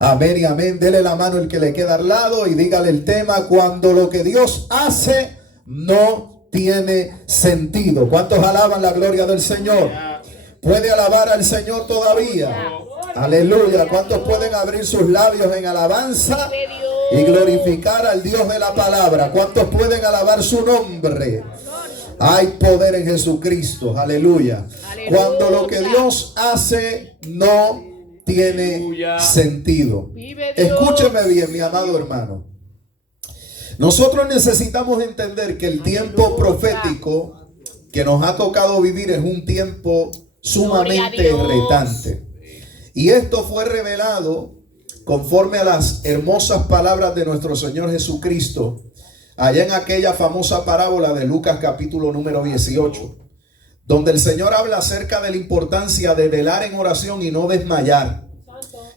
Amén y amén. Dele la mano el que le queda al lado y dígale el tema: cuando lo que Dios hace no tiene sentido. ¿Cuántos alaban la gloria del Señor? ¿Puede alabar al Señor todavía? Aleluya. ¿Cuántos pueden abrir sus labios en alabanza y glorificar al Dios de la palabra? ¿Cuántos pueden alabar su nombre? Hay poder en Jesucristo. Aleluya. Cuando lo que Dios hace no tiene sentido. Escúcheme bien, mi amado hermano. Nosotros necesitamos entender que el tiempo profético que nos ha tocado vivir es un tiempo sumamente retante. Y esto fue revelado conforme a las hermosas palabras de nuestro Señor Jesucristo, allá en aquella famosa parábola de Lucas capítulo número 18, donde el Señor habla acerca de la importancia de velar en oración y no desmayar.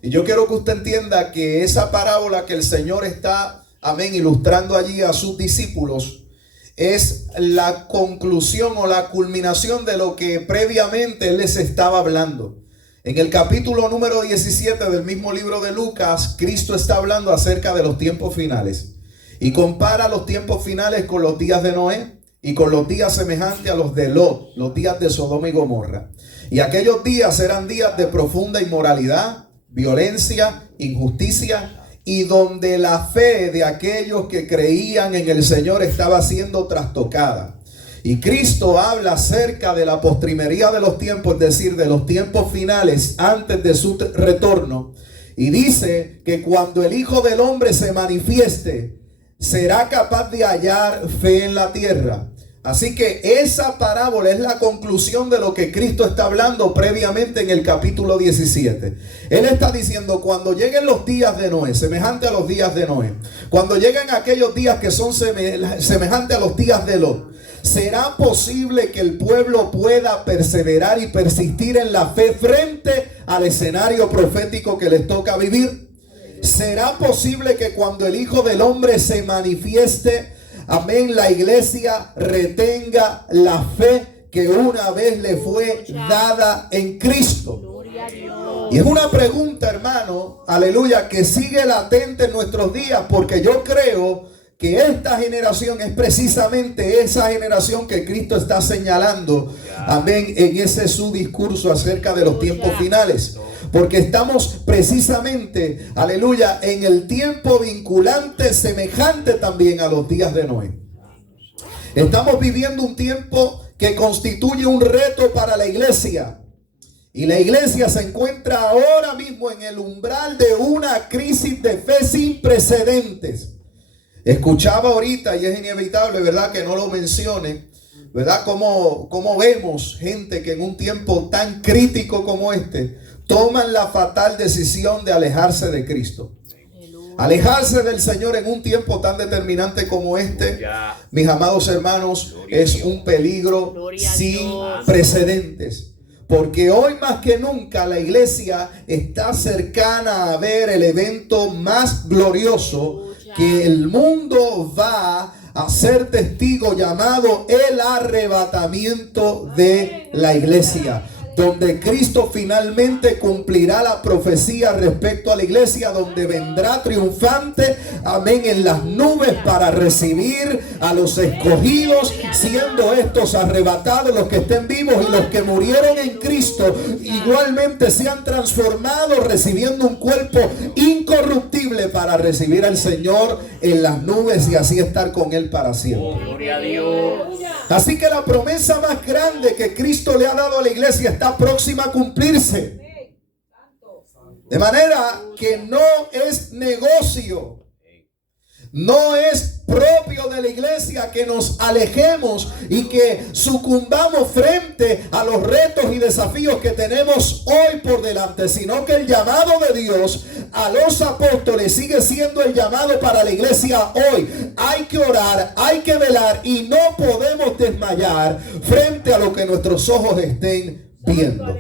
Y yo quiero que usted entienda que esa parábola que el Señor está, amén, ilustrando allí a sus discípulos, es la conclusión o la culminación de lo que previamente Él les estaba hablando. En el capítulo número 17 del mismo libro de Lucas, Cristo está hablando acerca de los tiempos finales. Y compara los tiempos finales con los días de Noé y con los días semejantes a los de Lot, los días de Sodoma y Gomorra. Y aquellos días eran días de profunda inmoralidad, violencia, injusticia, y donde la fe de aquellos que creían en el Señor estaba siendo trastocada. Y Cristo habla acerca de la postrimería de los tiempos, es decir, de los tiempos finales antes de su retorno. Y dice que cuando el Hijo del Hombre se manifieste, será capaz de hallar fe en la tierra. Así que esa parábola es la conclusión de lo que Cristo está hablando previamente en el capítulo 17. Él está diciendo: cuando lleguen los días de Noé, semejante a los días de Noé, cuando lleguen aquellos días que son semejantes a los días de Lot, ¿será posible que el pueblo pueda perseverar y persistir en la fe frente al escenario profético que les toca vivir? ¿Será posible que cuando el Hijo del Hombre se manifieste, amén, la iglesia retenga la fe que una vez le fue dada en Cristo? Y es una pregunta, hermano, aleluya, que sigue latente en nuestros días, porque yo creo que esta generación es precisamente esa generación que Cristo está señalando, amén, en ese su discurso acerca de los tiempos finales. Porque estamos precisamente, aleluya, en el tiempo vinculante semejante también a los días de Noé. Estamos viviendo un tiempo que constituye un reto para la iglesia. Y la iglesia se encuentra ahora mismo en el umbral de una crisis de fe sin precedentes. Escuchaba ahorita, y es inevitable, ¿verdad?, que no lo mencione, ¿verdad?, cómo vemos gente que en un tiempo tan crítico como este toman la fatal decisión de alejarse de Cristo. Alejarse del Señor en un tiempo tan determinante como este, mis amados hermanos, es un peligro sin precedentes. Porque hoy más que nunca la iglesia está cercana a ver el evento más glorioso que el mundo va a ser testigo, llamado el arrebatamiento de la iglesia, donde Cristo finalmente cumplirá la profecía respecto a la iglesia, donde vendrá triunfante, amén, en las nubes para recibir a los escogidos, siendo estos arrebatados los que estén vivos, y los que murieron en Cristo igualmente se han transformado, recibiendo un cuerpo incorruptible para recibir al Señor en las nubes y así estar con Él para siempre. Gloria a Dios. Así que la promesa más grande que Cristo le ha dado a la iglesia está próxima a cumplirse. De manera que no es negocio, no es propio de la iglesia que nos alejemos y que sucumbamos frente a los retos y desafíos que tenemos hoy por delante, sino que el llamado de Dios a los apóstoles sigue siendo el llamado para la iglesia hoy. Hay que orar, hay que velar y no podemos desmayar frente a lo que nuestros ojos estén viendo.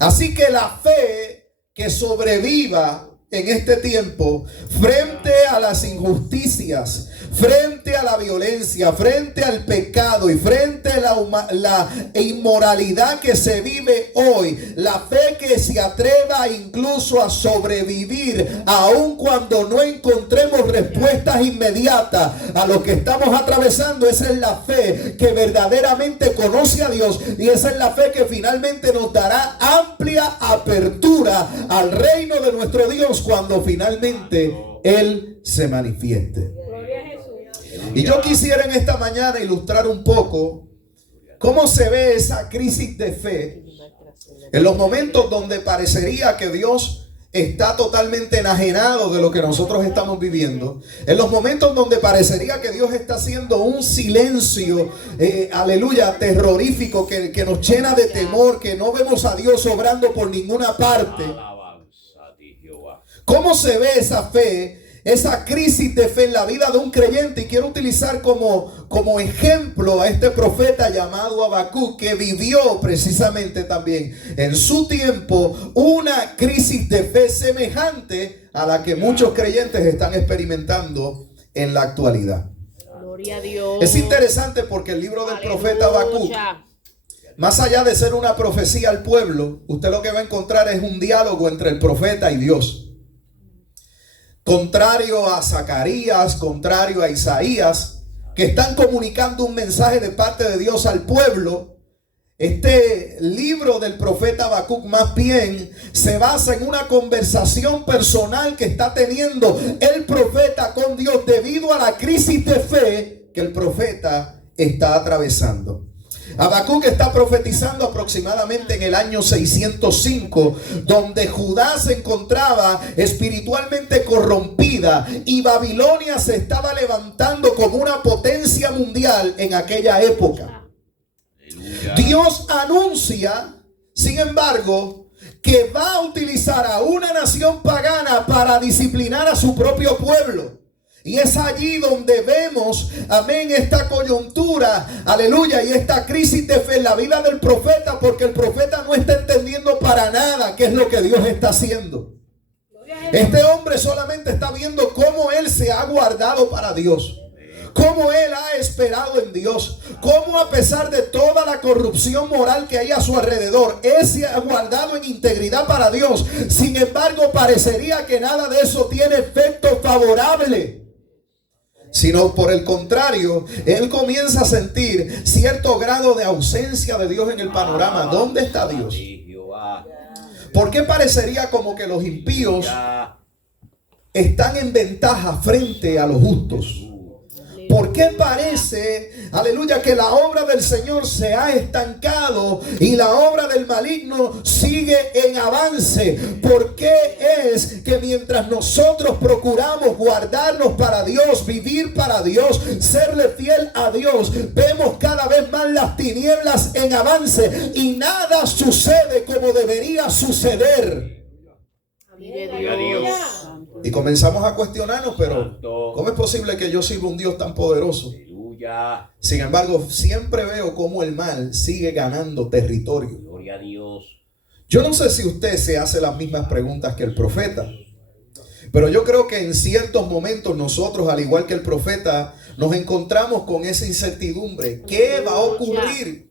Así que la fe que sobreviva en este tiempo, frente a las injusticias, frente a la violencia, frente al pecado y frente a la inmoralidad que se vive hoy, la fe que se atreva incluso a sobrevivir, aun cuando no encontremos respuestas inmediatas a lo que estamos atravesando, esa es la fe que verdaderamente conoce a Dios, y esa es la fe que finalmente nos dará amplia apertura al reino de nuestro Dios cuando finalmente Él se manifieste. Y yo quisiera en esta mañana ilustrar un poco cómo se ve esa crisis de fe en los momentos donde parecería que Dios está totalmente enajenado de lo que nosotros estamos viviendo, en los momentos donde parecería que Dios está haciendo un silencio, aleluya, terrorífico, que nos llena de temor, que no vemos a Dios obrando por ninguna parte. ¿Cómo se ve esa fe? Esa crisis de fe en la vida de un creyente. Y quiero utilizar como ejemplo a este profeta llamado Habacuc, que vivió precisamente también en su tiempo una crisis de fe semejante a la que muchos creyentes están experimentando en la actualidad. Gloria a Dios. Es interesante porque el libro del profeta Habacuc, más allá de ser una profecía al pueblo, usted lo que va a encontrar es un diálogo entre el profeta y Dios. Contrario a Zacarías, contrario a Isaías, que están comunicando un mensaje de parte de Dios al pueblo, este libro del profeta Habacuc más bien se basa en una conversación personal que está teniendo el profeta con Dios debido a la crisis de fe que el profeta está atravesando. Habacuc está profetizando aproximadamente en el año 605, donde Judá se encontraba espiritualmente corrompida y Babilonia se estaba levantando como una potencia mundial en aquella época. Dios anuncia, sin embargo, que va a utilizar a una nación pagana para disciplinar a su propio pueblo. Y es allí donde vemos, amén, esta coyuntura, aleluya, y esta crisis de fe en la vida del profeta, porque el profeta no está entendiendo para nada qué es lo que Dios está haciendo. Este hombre solamente está viendo cómo él se ha guardado para Dios, cómo él ha esperado en Dios, cómo a pesar de toda la corrupción moral que hay a su alrededor, él se ha guardado en integridad para Dios. Sin embargo, parecería que nada de eso tiene efecto favorable, sino por el contrario, él comienza a sentir cierto grado de ausencia de Dios en el panorama. ¿Dónde está Dios? ¿Por qué parecería como que los impíos están en ventaja frente a los justos? ¿Por qué parece, aleluya, que la obra del Señor se ha estancado y la obra del maligno sigue en avance? ¿Por qué es que mientras nosotros procuramos guardarnos para Dios, vivir para Dios, serle fiel a Dios, vemos cada vez más las tinieblas en avance y nada sucede como debería suceder? Y comenzamos a cuestionarnos, pero ¿cómo es posible que yo sirva un Dios tan poderoso? Sin embargo, siempre veo cómo el mal sigue ganando territorio. Yo no sé si usted se hace las mismas preguntas que el profeta, pero yo creo que en ciertos momentos nosotros, al igual que el profeta, nos encontramos con esa incertidumbre. ¿Qué va a ocurrir?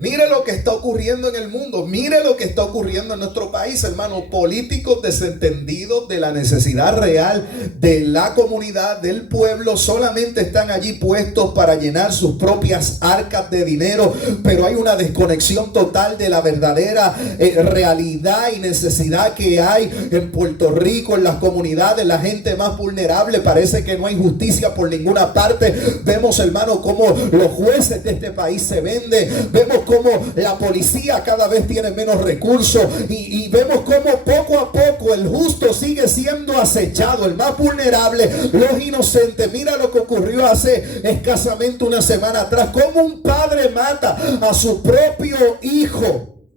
Mire lo que está ocurriendo en el mundo. Mire lo que está ocurriendo en nuestro país, hermano. Políticos desentendidos de la necesidad real de la comunidad, del pueblo. Solamente están allí puestos para llenar sus propias arcas de dinero. Pero hay una desconexión total de la verdadera realidad y necesidad que hay en Puerto Rico, en las comunidades, la gente más vulnerable. Parece que no hay justicia por ninguna parte. Vemos, hermano, cómo los jueces de este país se venden. Vemos cómo la policía cada vez tiene menos recursos y vemos cómo poco a poco el justo sigue siendo acechado, el más vulnerable, los inocentes. Mira lo que ocurrió hace escasamente una semana atrás, cómo un padre mata a su propio hijo.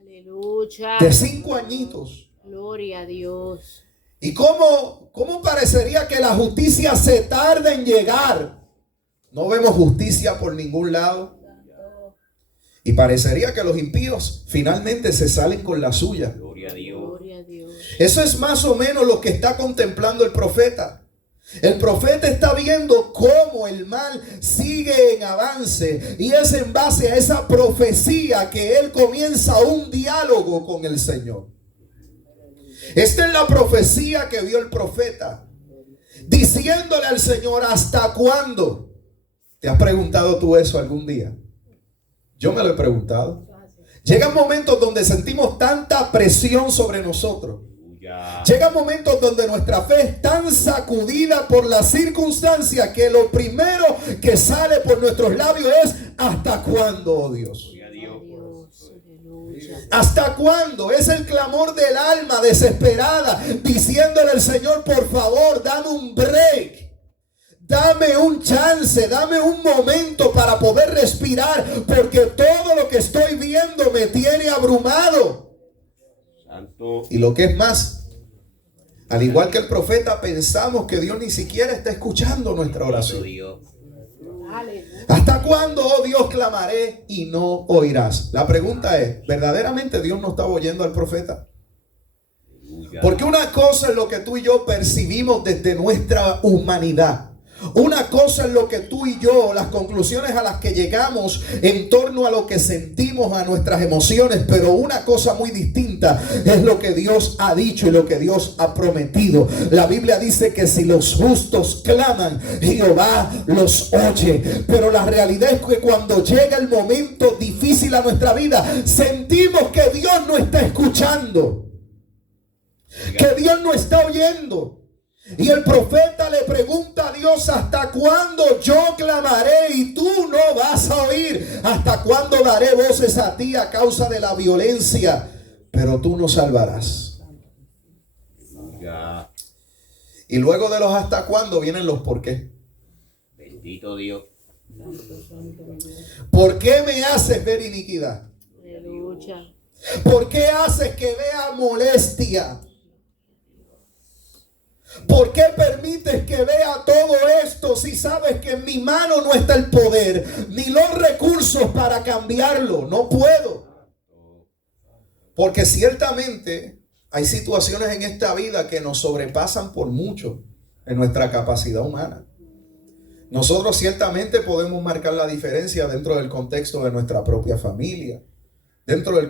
Aleluya. De 5 añitos. Gloria a Dios. Y cómo parecería que la justicia se tarda en llegar. No vemos justicia por ningún lado. Y parecería que los impíos finalmente se salen con la suya. Gloria a Gloria a Dios. Eso es más o menos lo que está contemplando el profeta. El profeta está viendo cómo el mal sigue en avance, y es en base a esa profecía que él comienza un diálogo con el Señor. Esta es la profecía que vio el profeta, diciéndole al Señor: ¿hasta cuándo? ¿Te has preguntado tú eso algún día? Yo me lo he preguntado. Llegan momentos donde sentimos tanta presión sobre nosotros. Llegan momentos donde nuestra fe es tan sacudida por las circunstancias que lo primero que sale por nuestros labios es: ¿hasta cuándo, oh Dios? ¿Hasta cuándo? Es el clamor del alma desesperada, diciéndole al Señor: por favor, dame un break. Dame un chance, dame un momento para poder respirar, porque todo lo que estoy viendo me tiene abrumado. Santo. Y lo que es más, al igual que el profeta, pensamos que Dios ni siquiera está escuchando nuestra oración. ¿Hasta cuándo, oh Dios, clamaré y no oirás? La pregunta es: ¿verdaderamente Dios no estaba oyendo al profeta? Porque una cosa es lo que tú y yo percibimos desde nuestra humanidad. Una cosa es lo que tú y yo, las conclusiones a las que llegamos en torno a lo que sentimos, a nuestras emociones, pero una cosa muy distinta es lo que Dios ha dicho y lo que Dios ha prometido. La Biblia dice que si los justos claman, Jehová los oye. Pero la realidad es que cuando llega el momento difícil a nuestra vida, sentimos que Dios no está escuchando, que Dios no está oyendo. Y el profeta le pregunta a Dios: ¿hasta cuándo yo clamaré y tú no vas a oír? ¿Hasta cuándo daré voces a ti a causa de la violencia, pero tú no salvarás? Y luego de los hasta cuándo vienen los por qué. Bendito Dios. ¿Por qué me haces ver iniquidad? Aleluya. ¿Por qué haces que vea molestia? ¿Por qué permites que vea todo esto si sabes que en mi mano no está el poder ni los recursos para cambiarlo? No puedo. Porque ciertamente hay situaciones en esta vida que nos sobrepasan por mucho en nuestra capacidad humana. Nosotros ciertamente podemos marcar la diferencia dentro del contexto de nuestra propia familia, dentro del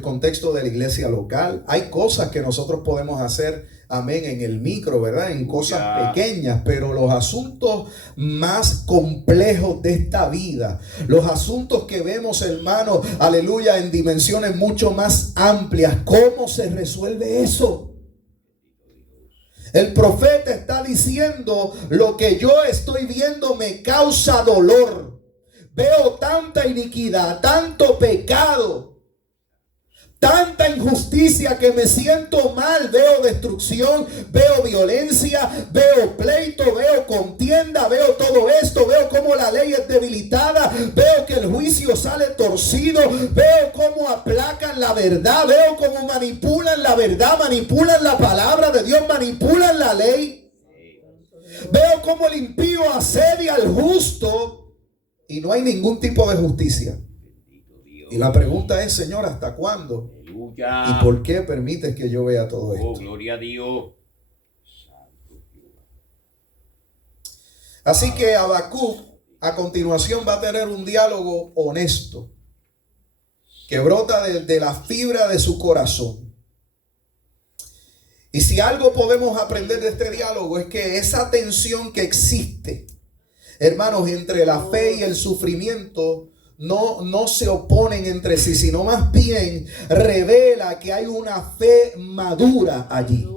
contexto de la iglesia local. Hay cosas que nosotros podemos hacer, amén, en el micro, ¿verdad? En cosas pequeñas, pero los asuntos más complejos de esta vida, los asuntos que vemos, hermano, aleluya, en dimensiones mucho más amplias, ¿cómo se resuelve eso? El profeta está diciendo: lo que yo estoy viendo me causa dolor. Veo tanta iniquidad, tanto pecado, tanta injusticia que me siento mal. Veo destrucción, veo violencia, veo pleito, veo contienda, veo todo esto. Veo cómo la ley es debilitada, veo que el juicio sale torcido, veo cómo aplacan la verdad, veo cómo manipulan la verdad, manipulan la palabra de Dios, manipulan la ley. Veo cómo el impío asedia al justo y no hay ningún tipo de justicia. Y la pregunta es: Señor, ¿hasta cuándo? Aleluya. ¿Y por qué permites que yo vea todo esto? Gloria a Dios. Así que Habacuc a continuación va a tener un diálogo honesto que brota de la fibra de su corazón. Y si algo podemos aprender de este diálogo es que esa tensión que existe, hermanos, entre la fe y el sufrimiento no se oponen entre sí, sino más bien revela que hay una fe madura allí.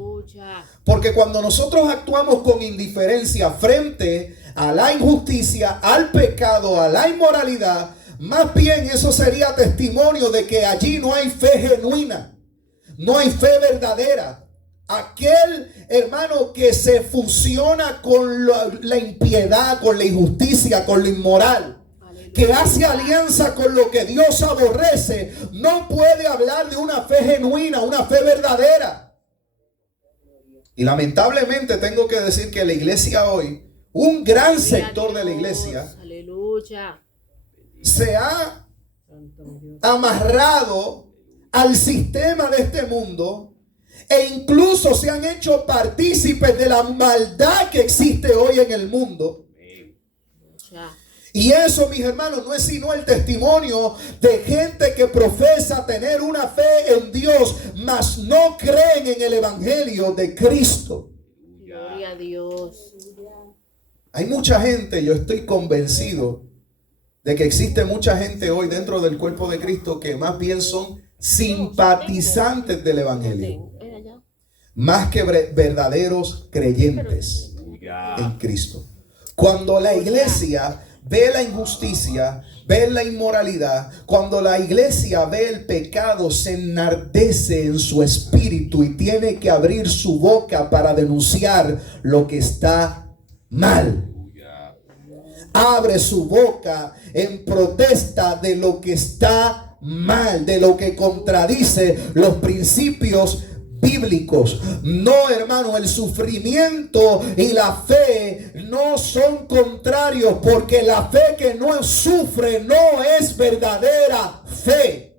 Porque cuando nosotros actuamos con indiferencia frente a la injusticia, al pecado, a la inmoralidad, más bien eso sería testimonio de que allí no hay fe genuina, no hay fe verdadera. Aquel hermano que se fusiona con la impiedad, con la injusticia, con lo inmoral, que hace alianza con lo que Dios aborrece, no puede hablar de una fe genuina, una fe verdadera. Y lamentablemente tengo que decir que la iglesia hoy, un gran sector de la iglesia, se ha amarrado al sistema de este mundo e incluso se han hecho partícipes de la maldad que existe hoy en el mundo. Y eso, mis hermanos, no es sino el testimonio de gente que profesa tener una fe en Dios, mas no creen en el evangelio de Cristo. Gloria a Dios. Hay mucha gente, yo estoy convencido de que existe mucha gente hoy dentro del cuerpo de Cristo que más bien son simpatizantes del evangelio, más que verdaderos creyentes en Cristo. Cuando la iglesia ve la injusticia, ve la inmoralidad, cuando la iglesia ve el pecado, se enardece en su espíritu y tiene que abrir su boca para denunciar lo que está mal. Abre su boca en protesta de lo que está mal, de lo que contradice los principios bíblicos. No, hermano, el sufrimiento y la fe no son contrarios, porque la fe que no sufre no es verdadera fe.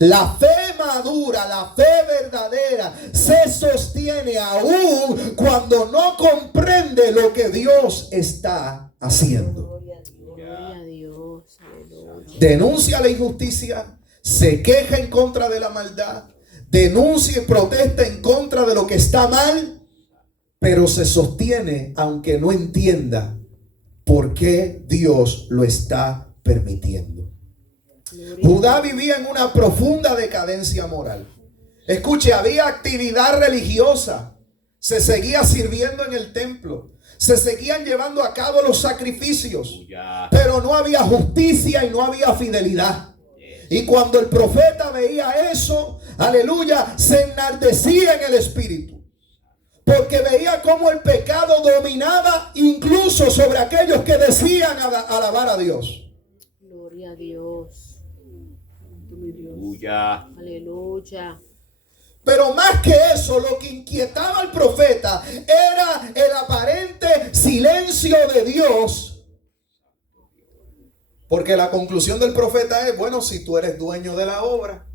La fe madura, la fe verdadera, se sostiene aún cuando no comprende lo que Dios está haciendo. Gloria a Dios. Denuncia la injusticia, se queja en contra de la maldad, denuncia y protesta en contra de lo que está mal, pero se sostiene aunque no entienda por qué Dios lo está permitiendo. Judá vivía en una profunda decadencia moral. Escuche, había actividad religiosa, se seguía sirviendo en el templo, se seguían llevando a cabo los sacrificios, pero no había justicia y no había fidelidad. Y cuando el profeta veía eso, aleluya, se enardecía en el espíritu, porque veía cómo el pecado dominaba incluso sobre aquellos que decían alabar a Dios. Gloria a Dios. Aleluya. Aleluya. Pero más que eso, lo que inquietaba al profeta era el aparente silencio de Dios. Porque la conclusión del profeta es, bueno, si tú eres dueño de la obra,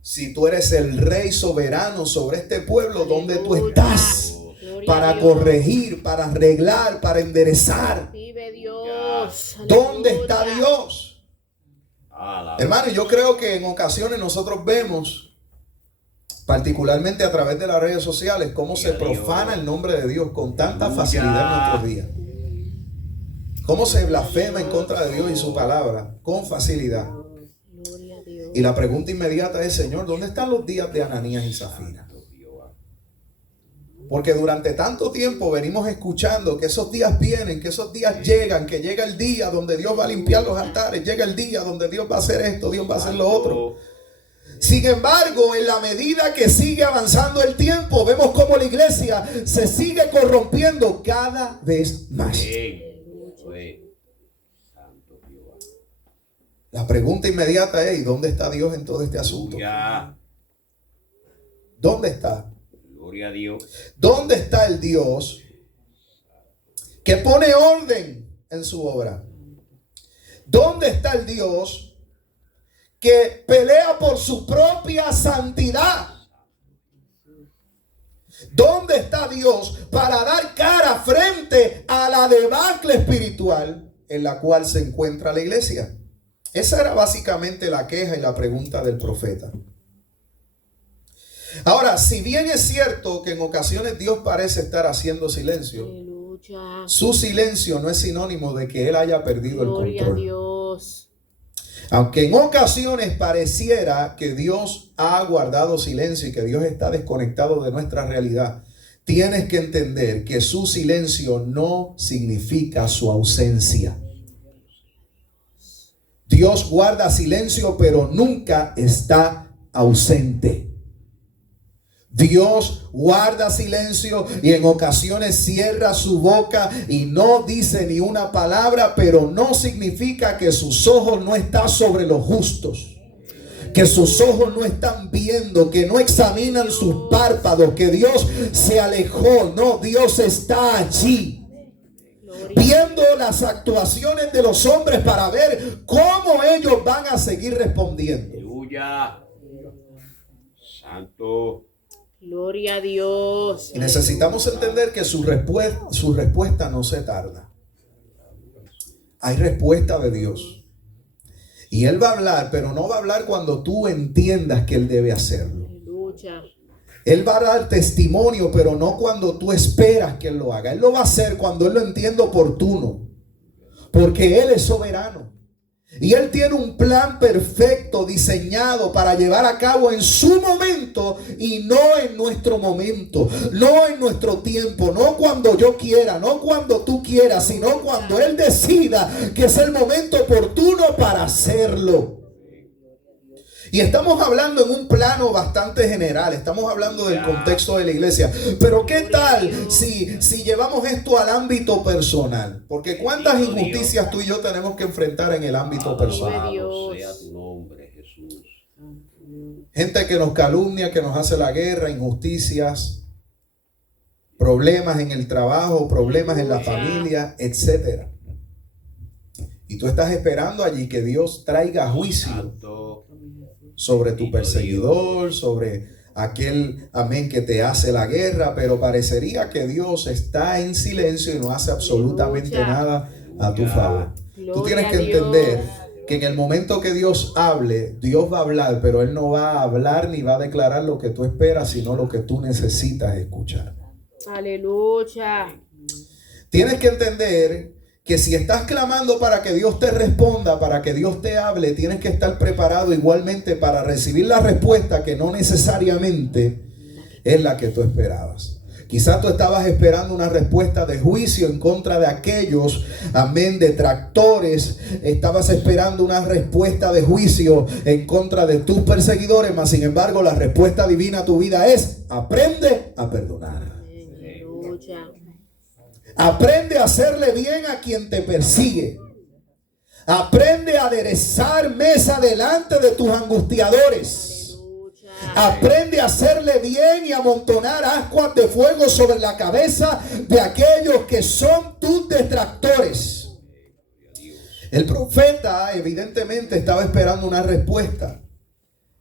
si tú eres el rey soberano sobre este pueblo, ¿dónde tú estás? Para corregir, para arreglar, para enderezar. Vive Dios. ¿Dónde está Dios? Alaba. Hermano, yo creo que en ocasiones nosotros vemos, particularmente a través de las redes sociales, cómo se profana el nombre de Dios con tanta facilidad en nuestros días. Cómo se blasfema en contra de Dios y su palabra con facilidad. Gloria a Dios. Y la pregunta inmediata es, Señor, ¿dónde están los días de Ananías y Zafira? Porque durante tanto tiempo venimos escuchando que esos días vienen, que esos días llegan, que llega el día donde Dios va a limpiar los altares, llega el día donde Dios va a hacer esto, Dios va a hacer lo otro. Sin embargo, en la medida que sigue avanzando el tiempo, vemos cómo la iglesia se sigue corrompiendo cada vez más. La pregunta inmediata es, ¿dónde está Dios en todo este asunto? ¿Dónde está? Gloria a Dios. ¿Dónde está el Dios que pone orden en su obra? ¿Dónde está el Dios que pelea por su propia santidad? ¿Dónde está Dios para dar cara frente a la debacle espiritual en la cual se encuentra la iglesia? Esa era básicamente la queja y la pregunta del profeta. Ahora, si bien es cierto que en ocasiones Dios parece estar haciendo silencio, Aleluya. su silencio no es sinónimo de que Él haya perdido el Gloria a control. Dios. Aunque en ocasiones pareciera que Dios ha guardado silencio y que Dios está desconectado de nuestra realidad, tienes que entender que su silencio no significa su ausencia. Dios guarda silencio, pero nunca está ausente. Dios guarda silencio y en ocasiones cierra su boca y no dice ni una palabra, pero no significa que sus ojos no están sobre los justos, que sus ojos no están viendo, que no examinan sus párpados, que Dios se alejó. No, Dios está allí, viendo las actuaciones de los hombres para ver cómo ellos van a seguir respondiendo. Aleluya. Santo. Gloria a Dios. Y necesitamos entender que su respuesta no se tarda. Hay respuesta de Dios. Y Él va a hablar, pero no va a hablar cuando tú entiendas que Él debe hacerlo. Aleluya. Él va a dar testimonio, pero no cuando tú esperas que Él lo haga. Él lo va a hacer cuando Él lo entienda oportuno. Porque Él es soberano. Y Él tiene un plan perfecto diseñado para llevar a cabo en su momento y no en nuestro momento, no en nuestro tiempo, no cuando yo quiera, no cuando tú quieras, sino cuando Él decida que es el momento oportuno para hacerlo. Y estamos hablando en un plano bastante general, estamos hablando del contexto de la iglesia. Pero ¿qué tal si llevamos esto al ámbito personal? Porque cuántas injusticias tú y yo tenemos que enfrentar en el ámbito personal. Alabado sea tu nombre, Jesús. Gente que nos calumnia, que nos hace la guerra, injusticias, problemas en el trabajo, problemas en la familia, etc. Y tú estás esperando allí que Dios traiga juicio Santo. sobre tu perseguidor, sobre aquel, amén, que te hace la guerra, pero parecería que Dios está en silencio y no hace absolutamente nada a tu favor. Tú tienes que entender que en el momento que Dios hable, Dios va a hablar, pero Él no va a hablar ni va a declarar lo que tú esperas, sino lo que tú necesitas escuchar. Aleluya. Tienes que entender que si estás clamando para que Dios te responda, para que Dios te hable, tienes que estar preparado igualmente para recibir la respuesta que no necesariamente es la que tú esperabas. Quizás tú estabas esperando una respuesta de juicio en contra de aquellos, amén, detractores. Estabas esperando una respuesta de juicio en contra de tus perseguidores, mas sin embargo la respuesta divina a tu vida es: aprende a perdonar. Aleluya. Aprende a hacerle bien a quien te persigue. Aprende a aderezar mesa delante de tus angustiadores. Aprende a hacerle bien y a amontonar ascuas de fuego sobre la cabeza de aquellos que son tus detractores. El profeta evidentemente estaba esperando una respuesta.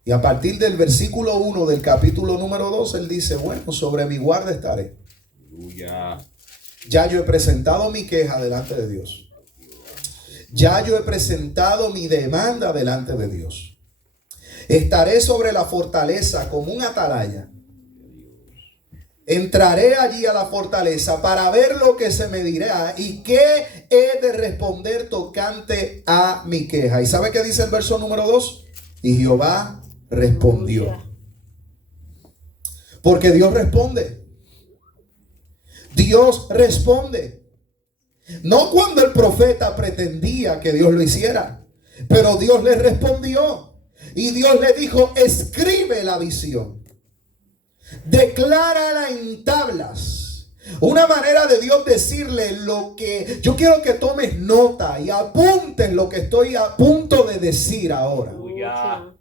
Y a partir del versículo 1 del capítulo número 2, él dice: bueno, sobre mi guarda estaré. Aleluya. Ya yo he presentado mi queja delante de Dios. Ya yo he presentado mi demanda delante de Dios. Estaré sobre la fortaleza como un atalaya. Entraré allí a la fortaleza para ver lo que se me dirá y qué he de responder tocante a mi queja. ¿Y sabe qué dice el verso número 2? Y Jehová respondió. Porque Dios responde. Dios responde. No cuando el profeta pretendía que Dios lo hiciera, pero Dios le respondió. Y Dios le dijo: escribe la visión, declárala en tablas. Una manera de Dios decirle lo que yo quiero que tomes nota y apuntes lo que estoy a punto de decir ahora. Aleluya.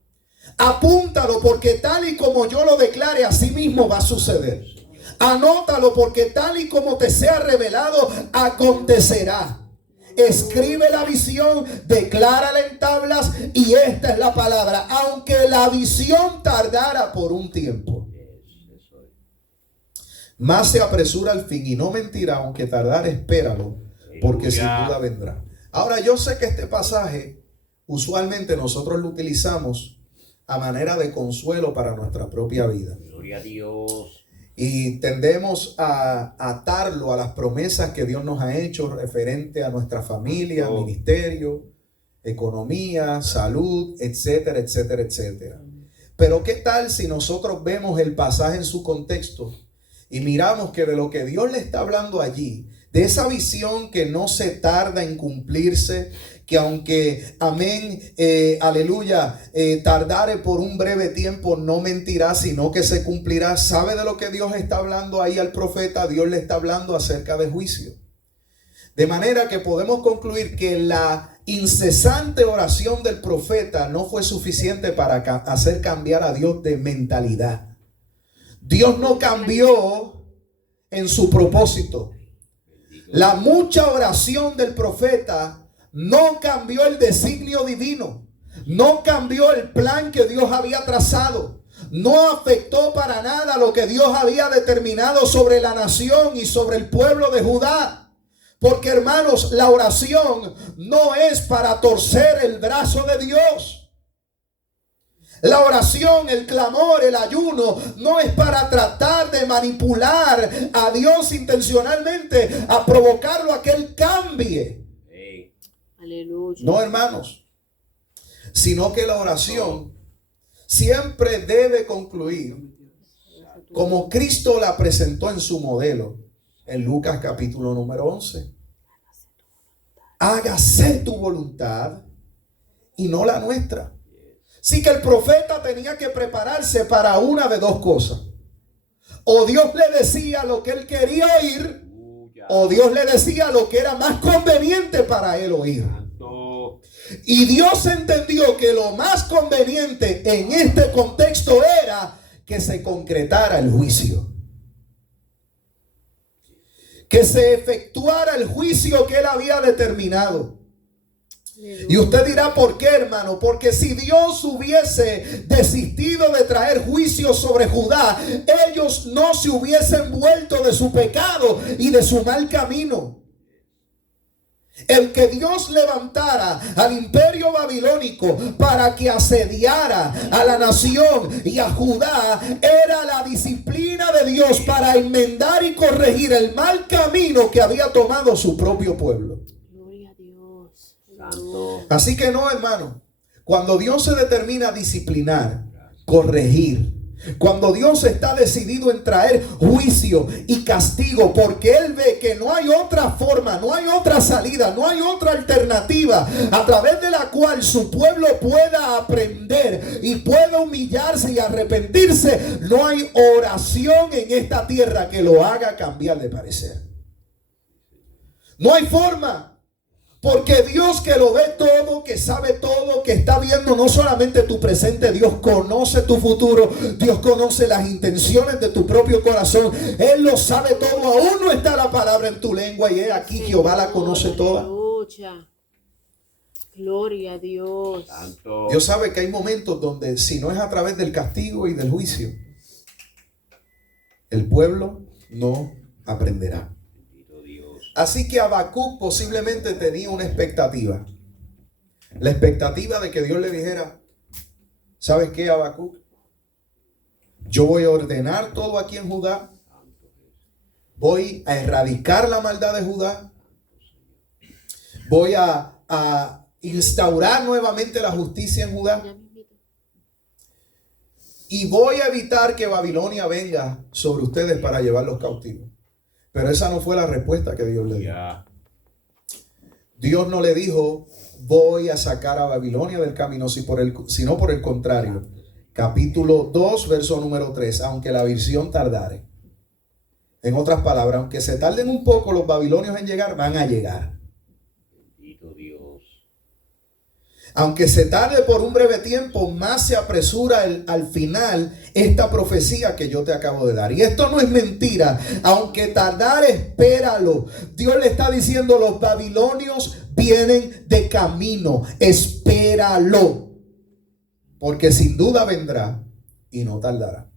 Apúntalo, porque tal y como yo lo declare, así mismo va a suceder. Anótalo, porque tal y como te sea revelado, acontecerá. Escribe la visión, declárala en tablas, y esta es la palabra: aunque la visión tardara por un tiempo, más se apresura al fin y no mentirá, aunque tardar, espéralo, porque sin duda vendrá. Ahora, yo sé que este pasaje usualmente nosotros lo utilizamos a manera de consuelo para nuestra propia vida. Gloria a Dios. Y tendemos a atarlo a las promesas que Dios nos ha hecho referente a nuestra familia, ministerio, economía, salud, etcétera, etcétera, etcétera. Pero ¿qué tal si nosotros vemos el pasaje en su contexto y miramos que de lo que Dios le está hablando allí, de esa visión que no se tarda en cumplirse, que aunque, amén, aleluya, tardare por un breve tiempo, no mentirá, sino que se cumplirá? ¿Sabe de lo que Dios está hablando ahí al profeta? Dios le está hablando acerca de juicio. De manera que podemos concluir que la incesante oración del profeta no fue suficiente para hacer cambiar a Dios de mentalidad. Dios no cambió en su propósito. La mucha oración del profeta no cambió el designio divino, no cambió el plan que Dios había trazado, no afectó para nada lo que Dios había determinado sobre la nación y sobre el pueblo de Judá. Porque, hermanos, la oración no es para torcer el brazo de Dios. La oración, el clamor, el ayuno no es para tratar de manipular a Dios intencionalmente, a provocarlo a que Él cambie. Aleluya. No, hermanos, sino que la oración siempre debe concluir como Cristo la presentó en su modelo en Lucas capítulo número 11. Hágase tu voluntad y no la nuestra. Así que el profeta tenía que prepararse para una de dos cosas. O Dios le decía lo que él quería oír, o Dios le decía lo que era más conveniente para él oír. Y Dios entendió que lo más conveniente en este contexto era que se concretara el juicio. Que se efectuara el juicio que él había determinado. Y usted dirá, ¿por qué, hermano? Porque si Dios hubiese desistido de traer juicio sobre Judá, ellos no se hubiesen vuelto de su pecado y de su mal camino. El que Dios levantara al imperio babilónico para que asediara a la nación y a Judá era la disciplina de Dios para enmendar y corregir el mal camino que había tomado su propio pueblo. Gloria a Dios. Santo. Así que no, hermano, cuando Dios se determina a disciplinar, corregir, cuando Dios está decidido en traer juicio y castigo, porque Él ve que no hay otra forma, no hay otra salida, no hay otra alternativa a través de la cual su pueblo pueda aprender y pueda humillarse y arrepentirse, no hay oración en esta tierra que lo haga cambiar de parecer. No hay forma. Porque Dios, que lo ve todo, que sabe todo, que está viendo no solamente tu presente, Dios conoce tu futuro, Dios conoce las intenciones de tu propio corazón. Él lo sabe todo, aún no está la palabra en tu lengua y aquí Jehová la conoce toda. Aleluya. Gloria a Dios. Santo. Dios sabe que hay momentos donde si no es a través del castigo y del juicio, el pueblo no aprenderá. Así que Habacuc posiblemente tenía una expectativa. La expectativa de que Dios le dijera, ¿sabes qué, Habacuc? Yo voy a ordenar todo aquí en Judá. Voy a erradicar la maldad de Judá. Voy a instaurar nuevamente la justicia en Judá. Y voy a evitar que Babilonia venga sobre ustedes para llevarlos cautivos. Pero esa no fue la respuesta que Dios le dio. Dios no le dijo, voy a sacar a Babilonia del camino, sino por el contrario. Capítulo 2, verso número 3. Aunque la visión tardare. En otras palabras, aunque se tarden un poco los babilonios en llegar, van a llegar. Bendito Dios. Aunque se tarde por un breve tiempo, más se apresura al final esta profecía que yo te acabo de dar. Y esto no es mentira. Aunque tardar, espéralo. Dios le está diciendo, los babilonios vienen de camino. Espéralo. Porque sin duda vendrá y no tardará.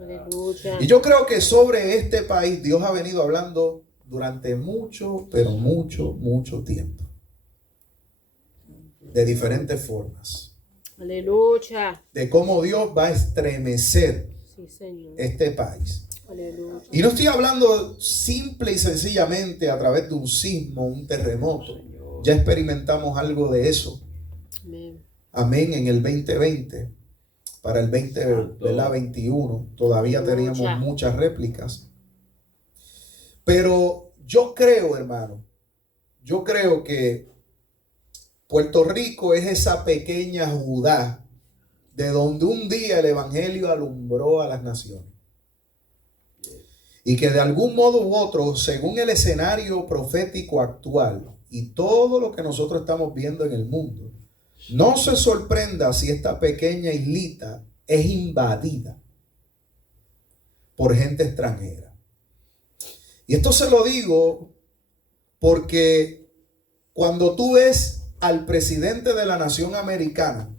Aleluya. Y yo creo que sobre este país Dios ha venido hablando durante mucho, pero mucho tiempo. De diferentes formas. Aleluya. De cómo Dios va a estremecer Sí, Señor. este país. Aleluya. Y no estoy hablando simple y sencillamente a través de un sismo, un terremoto. Ya experimentamos algo de eso. Amén. Amén. En el 2020. Para el 2021 todavía teníamos muchas réplicas. Pero yo creo, hermano, yo creo que Puerto Rico es esa pequeña Judá de donde un día el evangelio alumbró a las naciones. Y que de algún modo u otro, según el escenario profético actual y todo lo que nosotros estamos viendo en el mundo, no se sorprenda si esta pequeña islita es invadida por gente extranjera. Y esto se lo digo porque cuando tú ves al presidente de la nación americana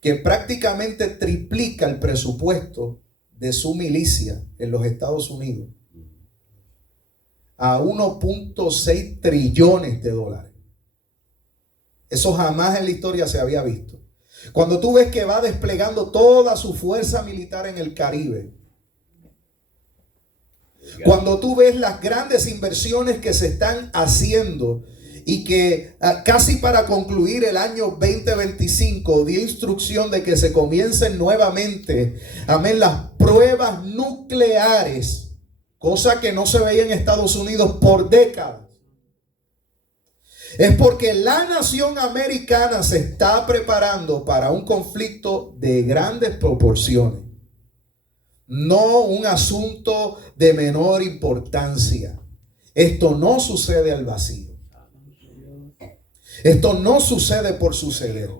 que prácticamente triplica el presupuesto de su milicia en los Estados Unidos a 1.6 trillones de dólares. Eso jamás en la historia se había visto. Cuando tú ves que va desplegando toda su fuerza militar en el Caribe, cuando tú ves las grandes inversiones que se están haciendo y que casi para concluir el año 2025 dio instrucción de que se comiencen nuevamente, amén, las pruebas nucleares, cosa que no se veía en Estados Unidos por décadas. Es porque la nación americana se está preparando para un conflicto de grandes proporciones. No un asunto de menor importancia. Esto no sucede al vacío. Esto no sucede por suceder.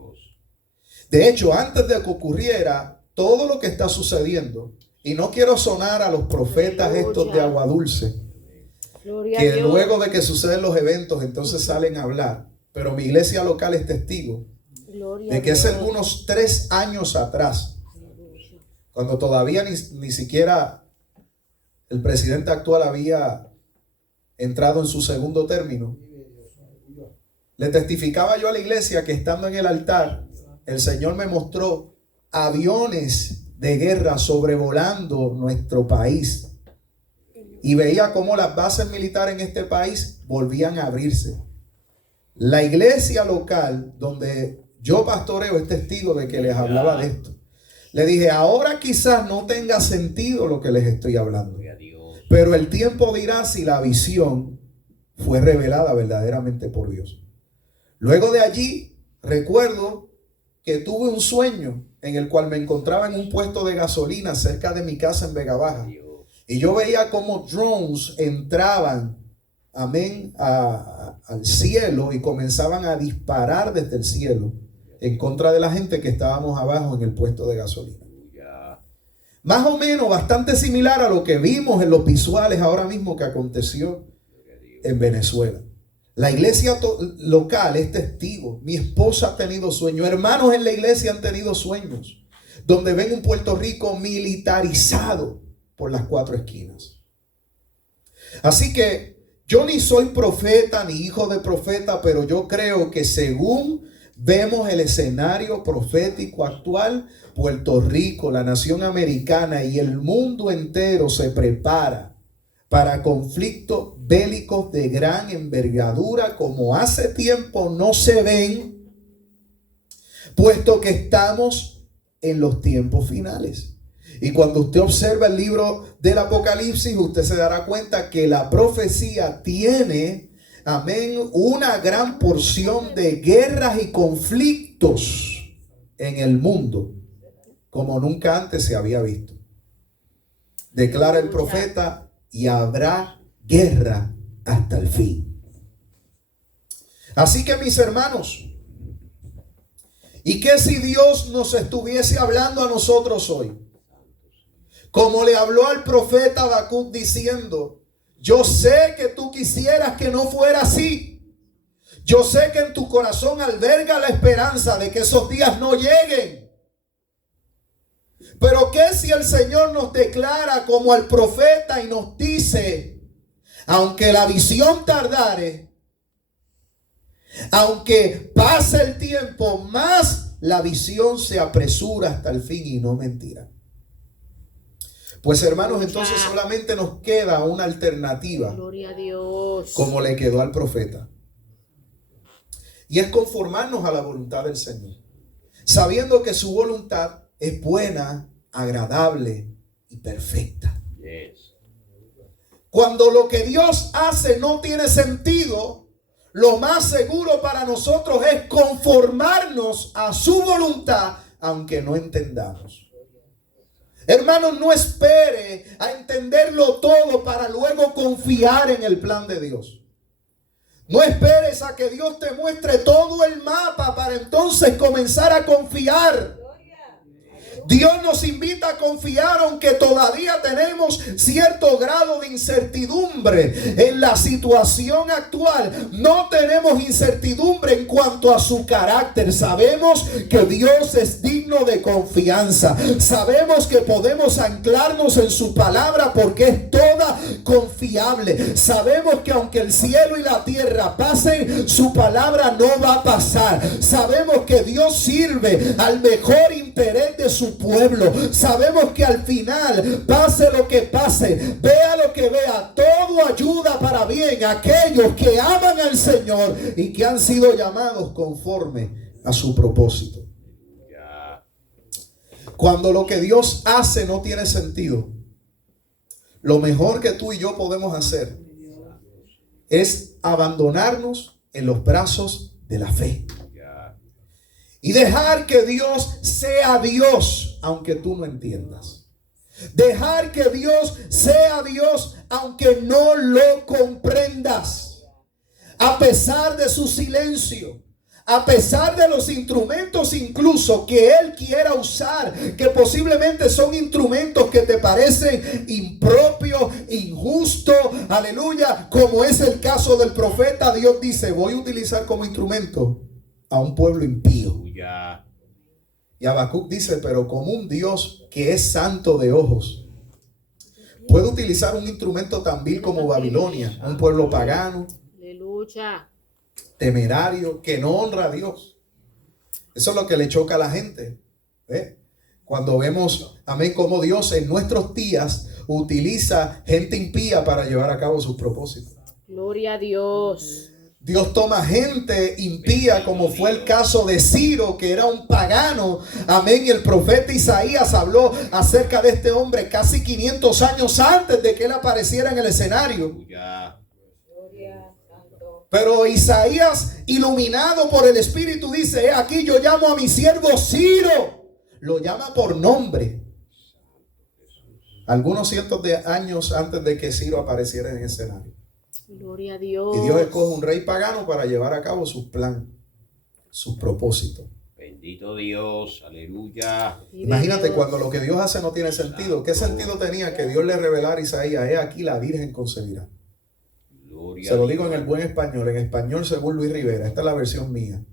De hecho, antes de que ocurriera todo lo que está sucediendo, y no quiero sonar a los profetas estos de agua dulce, que luego de que suceden los eventos entonces salen a hablar, pero mi iglesia local es testigo de que hace algunos 3 años atrás, cuando todavía ni siquiera el presidente actual había entrado en su segundo término, le testificaba yo a la iglesia que estando en el altar, el Señor me mostró aviones de guerra sobrevolando nuestro país. Y veía cómo las bases militares en este país volvían a abrirse. La iglesia local donde yo pastoreo es testigo de que les hablaba de esto. Le dije, ahora quizás no tenga sentido lo que les estoy hablando, pero el tiempo dirá si la visión fue revelada verdaderamente por Dios. Luego de allí, recuerdo que tuve un sueño en el cual me encontraba en un puesto de gasolina cerca de mi casa en Vega Baja. Y yo veía cómo drones entraban, amén, al cielo y comenzaban a disparar desde el cielo en contra de la gente que estábamos abajo en el puesto de gasolina. Más o menos bastante similar a lo que vimos en los visuales ahora mismo que aconteció en Venezuela. La iglesia local es testigo. Mi esposa ha tenido sueños. Hermanos en la iglesia han tenido sueños donde ven un Puerto Rico militarizado por las 4 esquinas. Así que yo ni soy profeta ni hijo de profeta, pero yo creo que según vemos el escenario profético actual, Puerto Rico, la nación americana y el mundo entero se prepara para conflictos bélicos de gran envergadura como hace tiempo no se ven, puesto que estamos en los tiempos finales. Y cuando usted observa el libro del Apocalipsis, usted se dará cuenta que la profecía tiene, amén, una gran porción de guerras y conflictos en el mundo, como nunca antes se había visto. Declara el profeta, y habrá guerra hasta el fin. Así que mis hermanos, ¿y qué si Dios nos estuviese hablando a nosotros hoy? Como le habló al profeta Habacuc diciendo, yo sé que tú quisieras que no fuera así. Yo sé que en tu corazón alberga la esperanza de que esos días no lleguen. Pero ¿qué si el Señor nos declara como al profeta y nos dice, aunque la visión tardare, aunque pase el tiempo, más la visión se apresura hasta el fin y no mentirá? Pues hermanos, entonces solamente nos queda una alternativa, Gloria a Dios, como le quedó al profeta. Y es conformarnos a la voluntad del Señor, sabiendo que su voluntad es buena, agradable y perfecta. Cuando lo que Dios hace no tiene sentido, lo más seguro para nosotros es conformarnos a su voluntad, aunque no entendamos. Hermanos, no espere a entenderlo todo para luego confiar en el plan de Dios. No esperes a que Dios te muestre todo el mapa para entonces comenzar a confiar. Dios nos invita a confiar aunque todavía tenemos cierto grado de incertidumbre en la situación actual. No tenemos incertidumbre en cuanto a su carácter. Sabemos que Dios es digno digno de confianza. Sabemos que podemos anclarnos en su palabra porque es toda confiable. Sabemos que aunque el cielo y la tierra pasen, su palabra no va a pasar. Sabemos que Dios sirve al mejor interés de su pueblo. Sabemos que al final, pase lo que pase, vea lo que vea, todo ayuda para bien a aquellos que aman al Señor y que han sido llamados conforme a su propósito. Cuando lo que Dios hace no tiene sentido, lo mejor que tú y yo podemos hacer es abandonarnos en los brazos de la fe y dejar que Dios sea Dios, aunque tú no entiendas. Dejar que Dios sea Dios, aunque no lo comprendas. A pesar de su silencio, a pesar de los instrumentos incluso que Él quiera usar, que posiblemente son instrumentos que te parecen impropios, injustos, aleluya, como es el caso del profeta, Dios dice, voy a utilizar como instrumento a un pueblo impío. Y Habacuc dice, pero como un Dios que es santo de ojos, puede utilizar un instrumento tan vil como Babilonia, un pueblo pagano, Aleluya. temerario, que no honra a Dios. Eso es lo que le choca a la gente. Cuando vemos, amén, como Dios en nuestros días utiliza gente impía para llevar a cabo sus propósitos. Gloria a Dios. Dios toma gente impía, como fue el caso de Ciro, que era un pagano. Amén. Y el profeta Isaías habló acerca de este hombre casi 500 años antes de que él apareciera en el escenario. Pero Isaías, iluminado por el Espíritu, dice, he aquí yo llamo a mi siervo Ciro. Lo llama por nombre. Algunos cientos de años antes de que Ciro apareciera en el escenario. Gloria a Dios. Y Dios escoge un rey pagano para llevar a cabo sus planes, sus propósitos. Bendito Dios, aleluya. Imagínate cuando lo que Dios hace no tiene sentido. ¿Qué sentido tenía que Dios le revelara a Isaías? He aquí la Virgen concebirá. Se lo digo en el buen español, en español según Luis Rivera. Esta es la versión mía.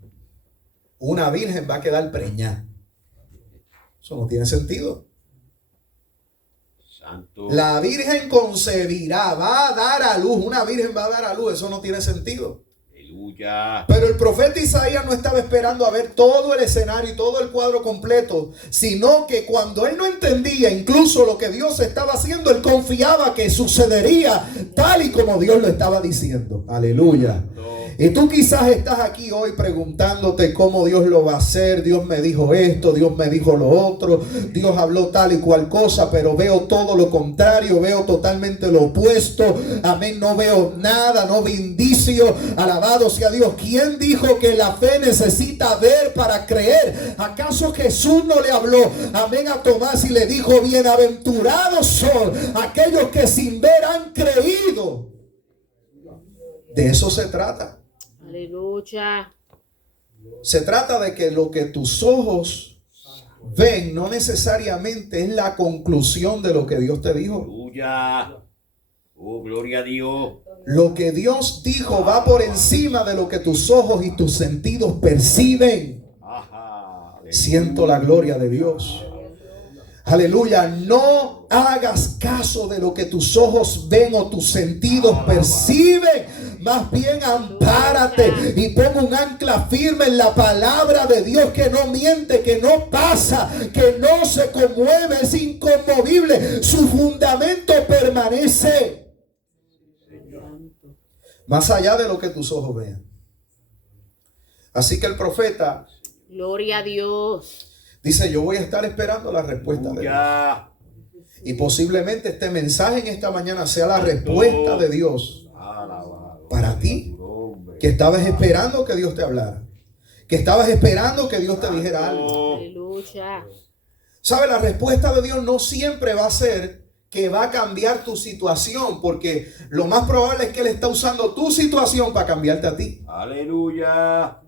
Una virgen va a quedar preñada. Eso no tiene sentido. Santo. La virgen concebirá, va a dar a luz. Una virgen va a dar a luz. Eso no tiene sentido. Aleluya. Pero el profeta Isaías no estaba esperando a ver todo el escenario y todo el cuadro completo, sino que cuando él no entendía incluso lo que Dios estaba haciendo, él confiaba que sucedería tal y como Dios lo estaba diciendo. Aleluya. Y tú quizás estás aquí hoy preguntándote cómo Dios lo va a hacer. Dios me dijo esto, Dios me dijo lo otro, Dios habló tal y cual cosa, pero veo todo lo contrario, veo totalmente lo opuesto. Amén, no veo nada, no veo indicio. Alabado sea Dios. ¿Quién dijo que la fe necesita ver para creer? ¿Acaso Jesús no le habló, amén, a Tomás y le dijo, bienaventurados son aquellos que sin ver han creído? De eso se trata. Aleluya. Se trata de que lo que tus ojos ven no necesariamente es la conclusión de lo que Dios te dijo. Aleluya. Oh, gloria a Dios. Lo que Dios dijo va por encima de lo que tus ojos y tus sentidos perciben. Ajá. Siento la gloria de Dios. Aleluya. No hagas caso de lo que tus ojos ven o tus sentidos perciben. Más bien ampárate y pon un ancla firme en la palabra de Dios, que no miente, que no pasa, que no se conmueve, es inconmovible. Su fundamento permanece. Más allá de lo que tus ojos vean. Así que el profeta, Gloria a Dios. dice, yo voy a estar esperando la respuesta de Dios. Y posiblemente este mensaje en esta mañana sea la respuesta de Dios para ti, que estabas esperando que Dios te hablara, que estabas esperando que Dios te dijera algo. Aleluya. ¿Sabe? La respuesta de Dios no siempre va a ser que va a cambiar tu situación, porque lo más probable es que Él está usando tu situación para cambiarte a ti. Aleluya.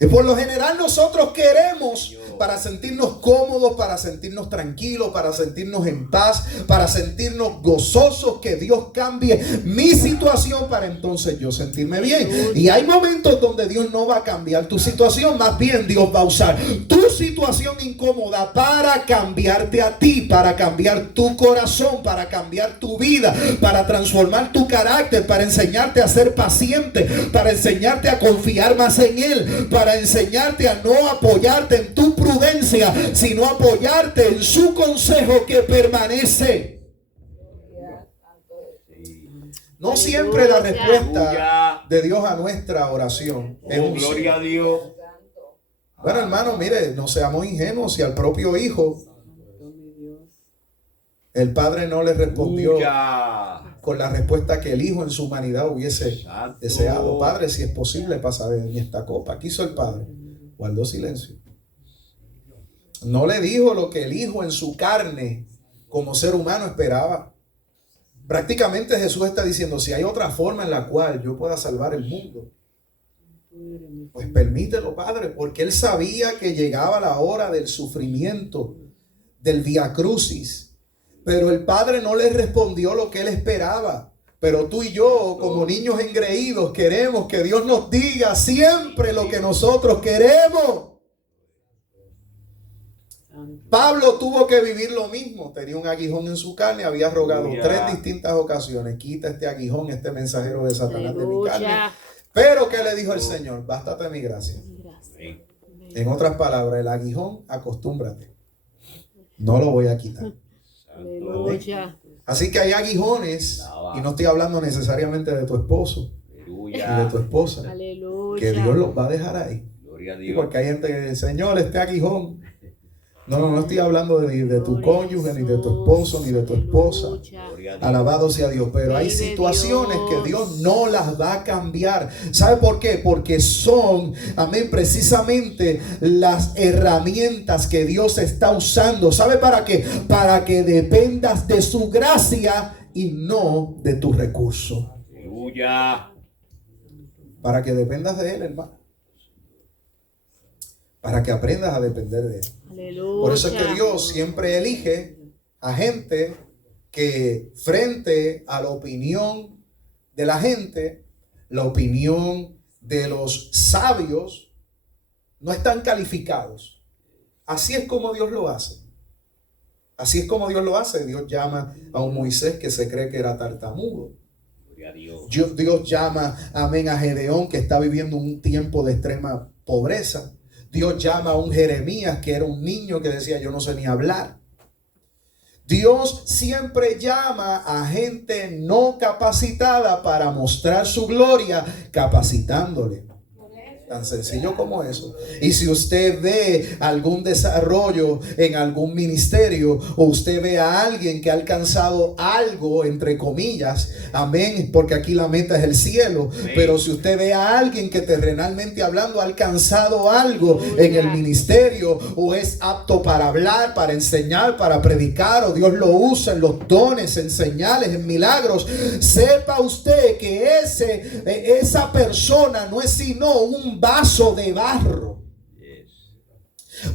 Y por lo general nosotros queremos para sentirnos cómodos, para sentirnos tranquilos, para sentirnos en paz, para sentirnos gozosos, que Dios cambie mi situación para entonces yo sentirme bien. Y hay momentos donde Dios no va a cambiar tu situación, más bien Dios va a usar tu situación incómoda para cambiarte a ti, para cambiar tu corazón, para cambiar tu vida, para transformar tu carácter, para enseñarte a ser paciente, para enseñarte a confiar más en Él, para enseñarte a no apoyarte en tu prudencia, sino apoyarte en su consejo que permanece. No siempre la respuesta de Dios a nuestra oración es un sí. Gloria a Dios. Bueno, hermano, mire, no seamos ingenuos. Si al propio hijo el padre no le respondió con la respuesta que el hijo en su humanidad hubiese deseado. Padre, si es posible, pasa de mí esta copa. ¿Qué hizo el padre? Guardó silencio. No le dijo lo que el hijo en su carne como ser humano esperaba. Prácticamente Jesús está diciendo, si hay otra forma en la cual yo pueda salvar el mundo, pues permítelo, Padre, porque él sabía que llegaba la hora del sufrimiento, del Vía Crucis. Pero el Padre no le respondió lo que él esperaba. Pero tú y yo, como niños engreídos, queremos que Dios nos diga siempre lo que nosotros queremos. Pablo tuvo que vivir lo mismo. Tenía un aguijón en su carne, había rogado 3 distintas ocasiones: quita este aguijón, este mensajero de Satanás de mi carne. Pero ¿qué le dijo el Señor? Bástate mi gracia. En otras palabras, el aguijón, acostúmbrate. No lo voy a quitar. Así que hay aguijones, y no estoy hablando necesariamente de tu esposo y de tu esposa, que Dios los va a dejar ahí. Porque hay gente que dice, Señor, este aguijón. No estoy hablando de tu cónyuge, ni de tu esposo, ni de tu esposa. Alabado sea Dios. Pero hay situaciones que Dios no las va a cambiar. ¿Sabe por qué? Porque son, amén, precisamente las herramientas que Dios está usando. ¿Sabe para qué? Para que dependas de su gracia y no de tu recurso. Para que dependas de Él, hermano. Para que aprendas a depender de Él. Aleluya. Por eso es que Dios siempre elige a gente que, frente a la opinión de la gente, la opinión de los sabios, no están calificados. Así es como Dios lo hace. Así es como Dios lo hace. Dios llama a un Moisés que se cree que era tartamudo. Dios llama, amén, a Gedeón, que está viviendo un tiempo de extrema pobreza. Dios llama a un Jeremías que era un niño que decía, yo no sé ni hablar. Dios siempre llama a gente no capacitada para mostrar su gloria, capacitándole. Tan sencillo como eso. Y si usted ve algún desarrollo en algún ministerio, o usted ve a alguien que ha alcanzado algo, entre comillas, amén, porque aquí la meta es el cielo, amén. Pero si usted ve a alguien que terrenalmente hablando ha alcanzado algo en el ministerio, o es apto para hablar, para enseñar, para predicar, o Dios lo usa en los dones, en señales, en milagros, sepa usted que esa persona no es sino un vaso de barro,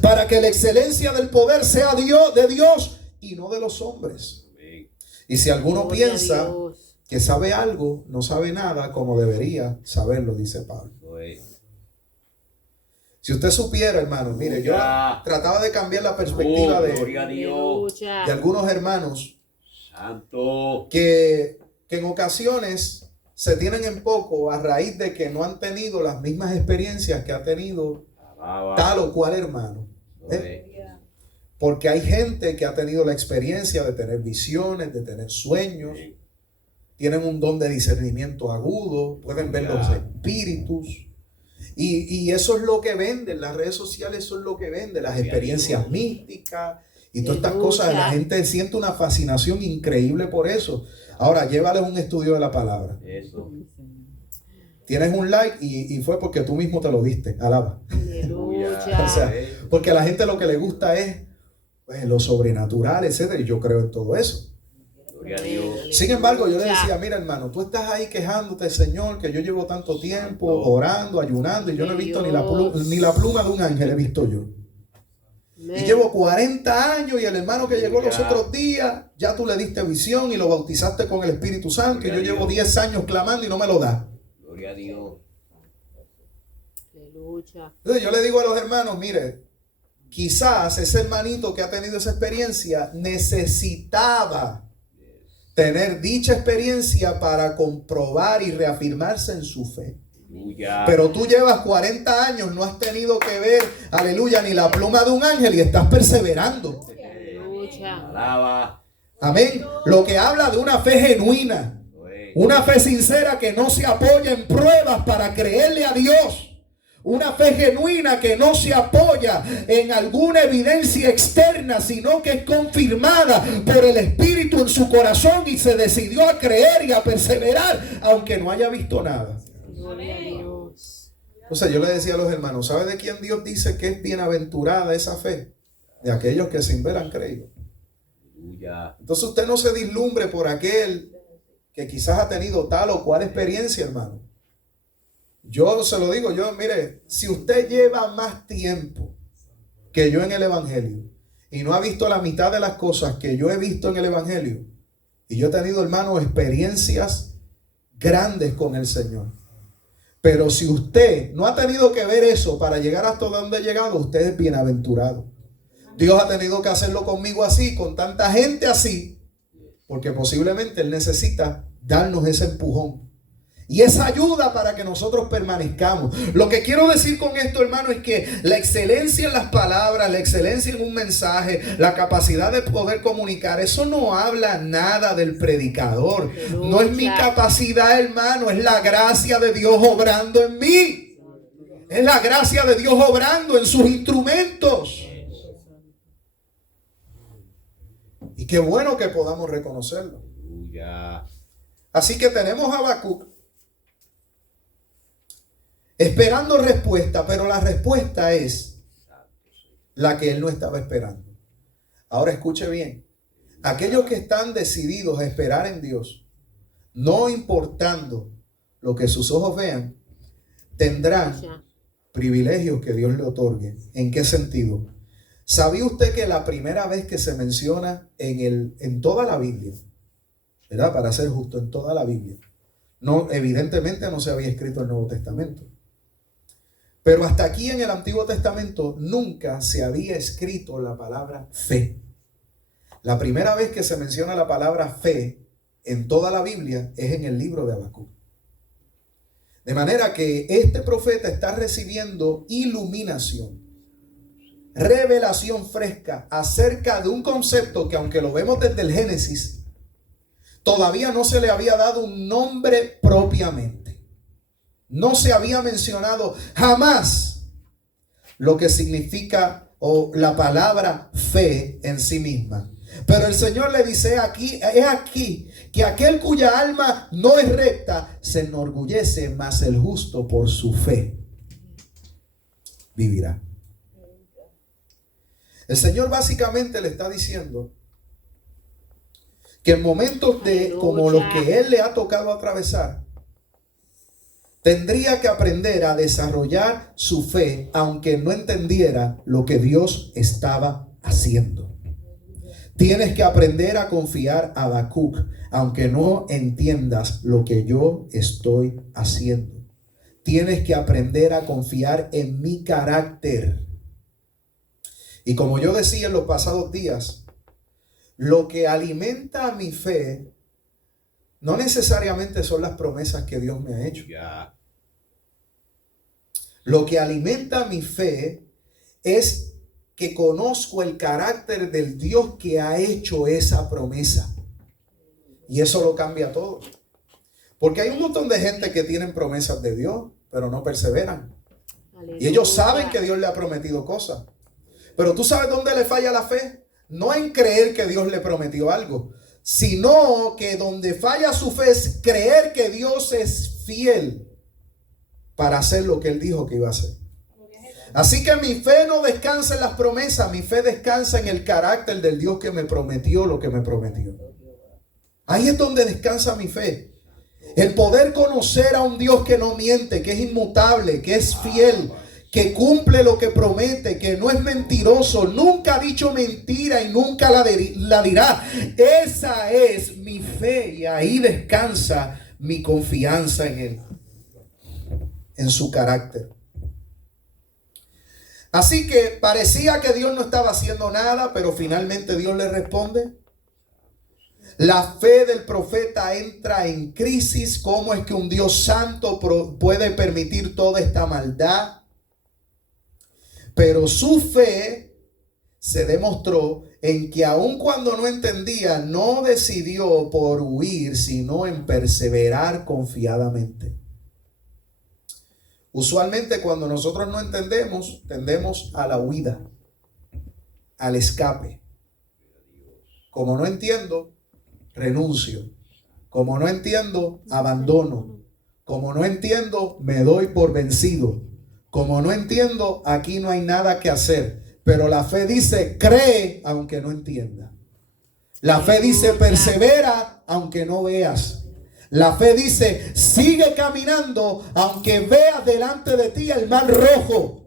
para que la excelencia del poder sea de Dios y no de los hombres. Y si alguno piensa que sabe algo, no sabe nada como debería saberlo, dice Pablo. Si usted supiera, hermano, mire, yo trataba de cambiar la perspectiva de algunos hermanos que en ocasiones se tienen en poco a raíz de que no han tenido las mismas experiencias que ha tenido tal o cual hermano. Porque hay gente que ha tenido la experiencia de tener visiones, de tener sueños, tienen un don de discernimiento agudo, pueden ver los espíritus. Y eso es lo que venden, las redes sociales son lo que venden, las experiencias místicas y todas estas cosas. La gente siente una fascinación increíble por eso. Ahora, llévales un estudio de la palabra. Eso. Tienes un like y fue porque tú mismo te lo diste. Alaba. O sea, porque a la gente lo que le gusta es pues, lo sobrenatural, etc. Y yo creo en todo eso. Sin embargo, yo le decía, mira hermano, tú estás ahí quejándote, Señor, que yo llevo tanto tiempo orando, ayunando, y yo no he visto ni la pluma de un ángel, he visto yo. Y llevo 40 años y el hermano que llegó los otros días, ya tú le diste visión y lo bautizaste con el Espíritu Santo. Y yo llevo 10 años clamando y no me lo da. Gloria a Dios. Aleluya. Entonces yo le digo a los hermanos, mire, quizás ese hermanito que ha tenido esa experiencia necesitaba tener dicha experiencia para comprobar y reafirmarse en su fe. Aleluya. Pero tú llevas 40 años, no has tenido que ver, aleluya, ni la pluma de un ángel y estás perseverando. Aleluya. Alaba. Amén. Lo que habla de una fe genuina, una fe sincera que no se apoya en pruebas para creerle a Dios. Una fe genuina que no se apoya en alguna evidencia externa, sino que es confirmada por el Espíritu en su corazón y se decidió a creer y a perseverar, aunque no haya visto nada. Gloria a Dios. O sea, yo le decía a los hermanos, ¿sabe de quién Dios dice que es bienaventurada esa fe? De aquellos que sin ver han creído. Aleluya. Entonces usted no se dislumbre por aquel que quizás ha tenido tal o cual experiencia, hermano. Yo se lo digo, mire, si usted lleva más tiempo que yo en el Evangelio y no ha visto la mitad de las cosas que yo he visto en el Evangelio, y yo he tenido, hermano, experiencias grandes con el Señor. Pero si usted no ha tenido que ver eso para llegar hasta donde he llegado, usted es bienaventurado. Dios ha tenido que hacerlo conmigo así, con tanta gente así, porque posiblemente Él necesita darnos ese empujón y esa ayuda para que nosotros permanezcamos. Lo que quiero decir con esto, hermano, es que la excelencia en las palabras, la excelencia en un mensaje, la capacidad de poder comunicar, eso no habla nada del predicador. No es mi capacidad, hermano, es la gracia de Dios obrando en mí. Es la gracia de Dios obrando en sus instrumentos. Y qué bueno que podamos reconocerlo. Aleluya. Así que tenemos a Habacuc esperando respuesta, pero la respuesta es la que él no estaba esperando. Ahora escuche bien. Aquellos que están decididos a esperar en Dios, no importando lo que sus ojos vean, tendrán privilegios que Dios le otorgue. ¿En qué sentido? ¿Sabía usted que la primera vez que se menciona en toda la Biblia, ¿verdad? Para ser justo, en toda la Biblia, no, evidentemente no se había escrito el Nuevo Testamento, pero hasta aquí en el Antiguo Testamento nunca se había escrito la palabra fe. La primera vez que se menciona la palabra fe en toda la Biblia es en el libro de Habacuc. De manera que este profeta está recibiendo iluminación, revelación fresca acerca de un concepto que, aunque lo vemos desde el Génesis, todavía no se le había dado un nombre propiamente. No se había mencionado jamás lo que significa o la palabra fe en sí misma. Pero el Señor le dice es aquí que aquel cuya alma no es recta se enorgullece, mas el justo por su fe vivirá. El Señor básicamente le está diciendo que en momentos como los que Él le ha tocado atravesar, tendría que aprender a desarrollar su fe, aunque no entendiera lo que Dios estaba haciendo. Tienes que aprender a confiar, Habacuc, aunque no entiendas lo que yo estoy haciendo. Tienes que aprender a confiar en mi carácter. Y como yo decía en los pasados días, lo que alimenta a mi fe no necesariamente son las promesas que Dios me ha hecho. Lo que alimenta mi fe es que conozco el carácter del Dios que ha hecho esa promesa. Y eso lo cambia todo. Porque hay un montón de gente que tienen promesas de Dios, pero no perseveran. Y ellos saben que Dios le ha prometido cosas. Pero tú sabes dónde le falla la fe. No en creer que Dios le prometió algo, sino que donde falla su fe es creer que Dios es fiel para hacer lo que Él dijo que iba a hacer. Así que mi fe no descansa en las promesas, mi fe descansa en el carácter del Dios que me prometió lo que me prometió. Ahí es donde descansa mi fe. El poder conocer a un Dios que no miente, que es inmutable, que es fiel, que cumple lo que promete, que no es mentiroso, nunca ha dicho mentira y nunca la dirá. Esa es mi fe y ahí descansa mi confianza en Él, en su carácter. Así que parecía que Dios no estaba haciendo nada, pero finalmente Dios le responde. La fe del profeta entra en crisis. ¿Cómo es que un Dios santo puede permitir toda esta maldad? Pero su fe se demostró en que aun cuando no entendía, no decidió por huir, sino en perseverar confiadamente. Usualmente cuando nosotros no entendemos, tendemos a la huida, al escape. Como no entiendo, renuncio. Como no entiendo, abandono. Como no entiendo, me doy por vencido. Como no entiendo, aquí no hay nada que hacer. Pero la fe dice, cree aunque no entienda. La fe dice, persevera aunque no veas. La fe dice, sigue caminando aunque veas delante de ti el mar rojo.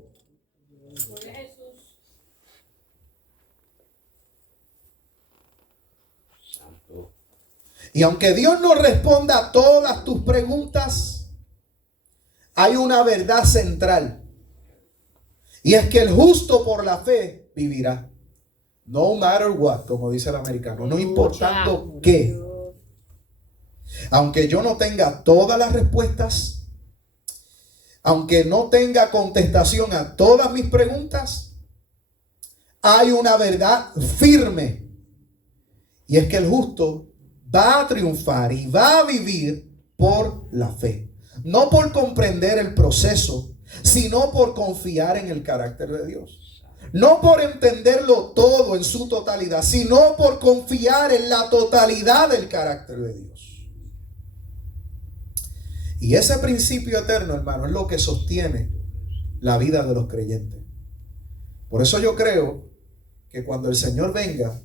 Y aunque Dios no responda a todas tus preguntas, hay una verdad central. Y es que el justo por la fe vivirá. No matter what, como dice el americano. No importando qué. Aunque yo no tenga todas las respuestas, aunque no tenga contestación a todas mis preguntas, hay una verdad firme. Y es que el justo va a triunfar y va a vivir por la fe. No por comprender el proceso, sino por confiar en el carácter de Dios. No por entenderlo todo en su totalidad, sino por confiar en la totalidad del carácter de Dios. Y ese principio eterno, hermano, es lo que sostiene la vida de los creyentes. Por eso yo creo que cuando el Señor venga,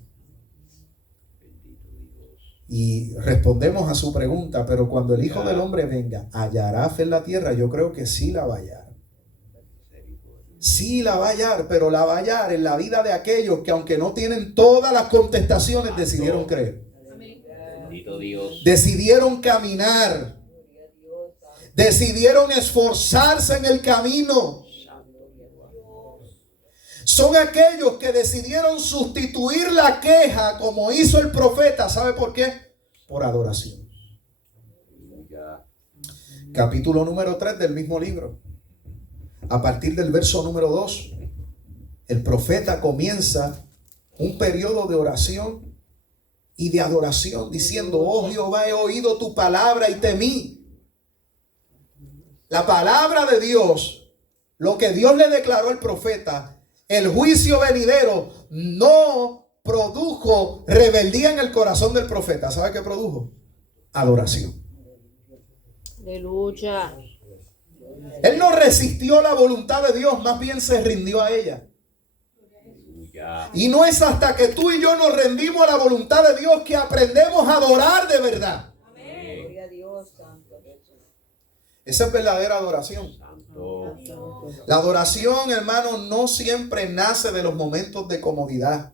y respondemos a su pregunta, pero cuando el Hijo del Hombre venga, ¿hallará fe en la tierra? Yo creo que sí la va a hallar. Sí la va a hallar, pero la va a hallar en la vida de aquellos que aunque no tienen todas las contestaciones, decidieron creer. Bendito Dios. Decidieron caminar. Decidieron esforzarse en el camino. Son aquellos que decidieron sustituir la queja como hizo el profeta. ¿Sabe por qué? Por adoración. Capítulo número 3 del mismo libro. A partir del verso número 2. El profeta comienza un periodo de oración y de adoración diciendo: oh Jehová, he oído tu palabra y temí. La palabra de Dios, lo que Dios le declaró al profeta, el juicio venidero, no produjo rebeldía en el corazón del profeta. ¿Sabe qué produjo? Adoración. Aleluya. Él no resistió la voluntad de Dios, más bien se rindió a ella. Y no es hasta que tú y yo nos rendimos a la voluntad de Dios que aprendemos a adorar de verdad. Esa es verdadera adoración. La adoración, hermano, no siempre nace de los momentos de comodidad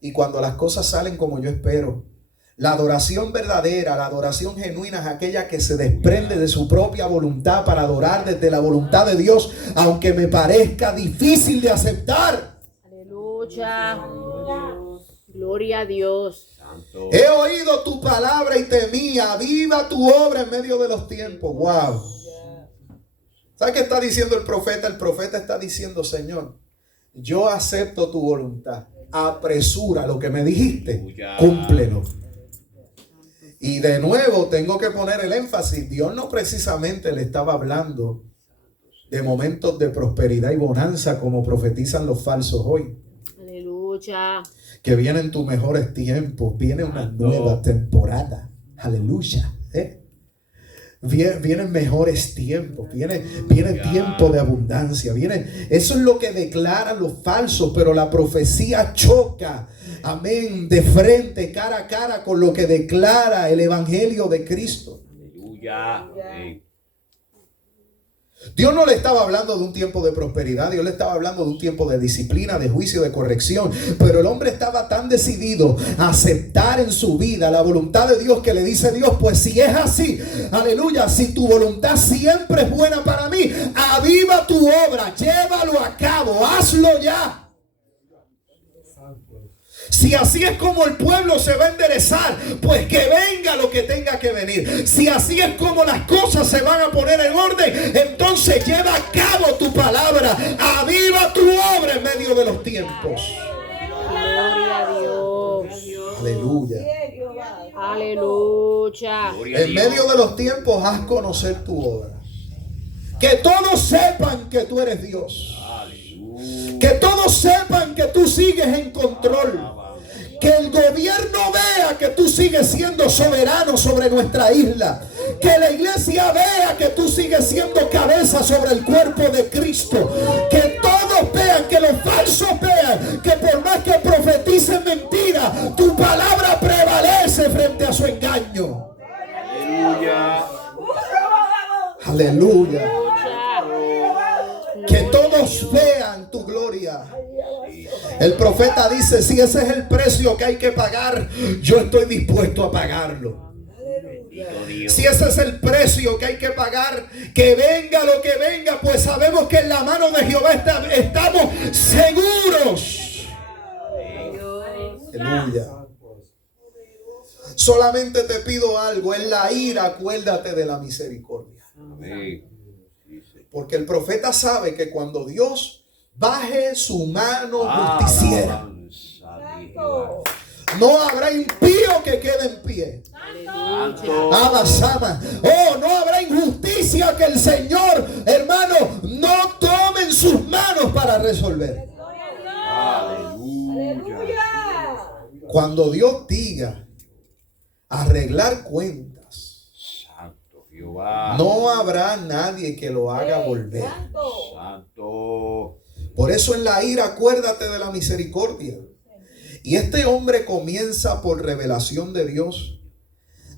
y cuando las cosas salen como yo espero. La adoración verdadera, la adoración genuina es aquella que se desprende de su propia voluntad para adorar desde la voluntad de Dios, aunque me parezca difícil de aceptar. Aleluya. Gloria a Dios. He oído tu palabra y temía. Viva tu obra en medio de los tiempos. Wow. ¿Sabe qué está diciendo el profeta? El profeta está diciendo: Señor, yo acepto tu voluntad. Apresura lo que me dijiste. Cúmplelo. Y de nuevo tengo que poner el énfasis. Dios no precisamente le estaba hablando de momentos de prosperidad y bonanza como profetizan los falsos hoy. Aleluya. Que vienen tus mejores tiempos. Viene una nueva temporada. Aleluya. Vienen mejores tiempos, viene tiempo de abundancia, eso es lo que declaran los falsos, pero la profecía choca, amén, de frente, cara a cara con lo que declara el evangelio de Cristo. Aleluya. Dios no le estaba hablando de un tiempo de prosperidad, Dios le estaba hablando de un tiempo de disciplina, de juicio, de corrección. Pero el hombre estaba tan decidido a aceptar en su vida la voluntad de Dios, que le dice Dios: pues si es así, aleluya, si tu voluntad siempre es buena para mí, aviva tu obra, llévalo a cabo, hazlo ya. Si así es como el pueblo se va a enderezar, pues que venga lo que tenga que venir. Si así es como las cosas se van a poner en orden, entonces lleva a cabo tu palabra, aviva tu obra en medio de los tiempos. Gloria a Dios. Aleluya. Aleluya. En medio de los tiempos, haz conocer tu obra. Que todos sepan que tú eres Dios. Que todos sepan que tú sigues en control. Que el gobierno vea que tú sigues siendo soberano sobre nuestra isla. Que la iglesia vea que tú sigues siendo cabeza sobre el cuerpo de Cristo. Que todos vean, que los falsos vean, que por más que profeticen mentira, tu palabra prevalece frente a su engaño. Aleluya. Aleluya. Que todos vean tu gloria. El profeta dice: si ese es el precio que hay que pagar, yo estoy dispuesto a pagarlo. Si ese es el precio que hay que pagar, que venga lo que venga, pues sabemos que en la mano de Jehová estamos seguros. Aleluya. Solamente te pido algo: en la ira acuérdate de la misericordia. Porque el profeta sabe que cuando Dios baje su mano justiciera, no habrá impío que quede en pie. Abasama. Oh, no habrá injusticia que el Señor, hermano, no tome en sus manos para resolver. Cuando Dios diga arreglar cuentas, no habrá nadie que lo haga volver. Por eso en la ira acuérdate de la misericordia. Y este hombre comienza, por revelación de Dios,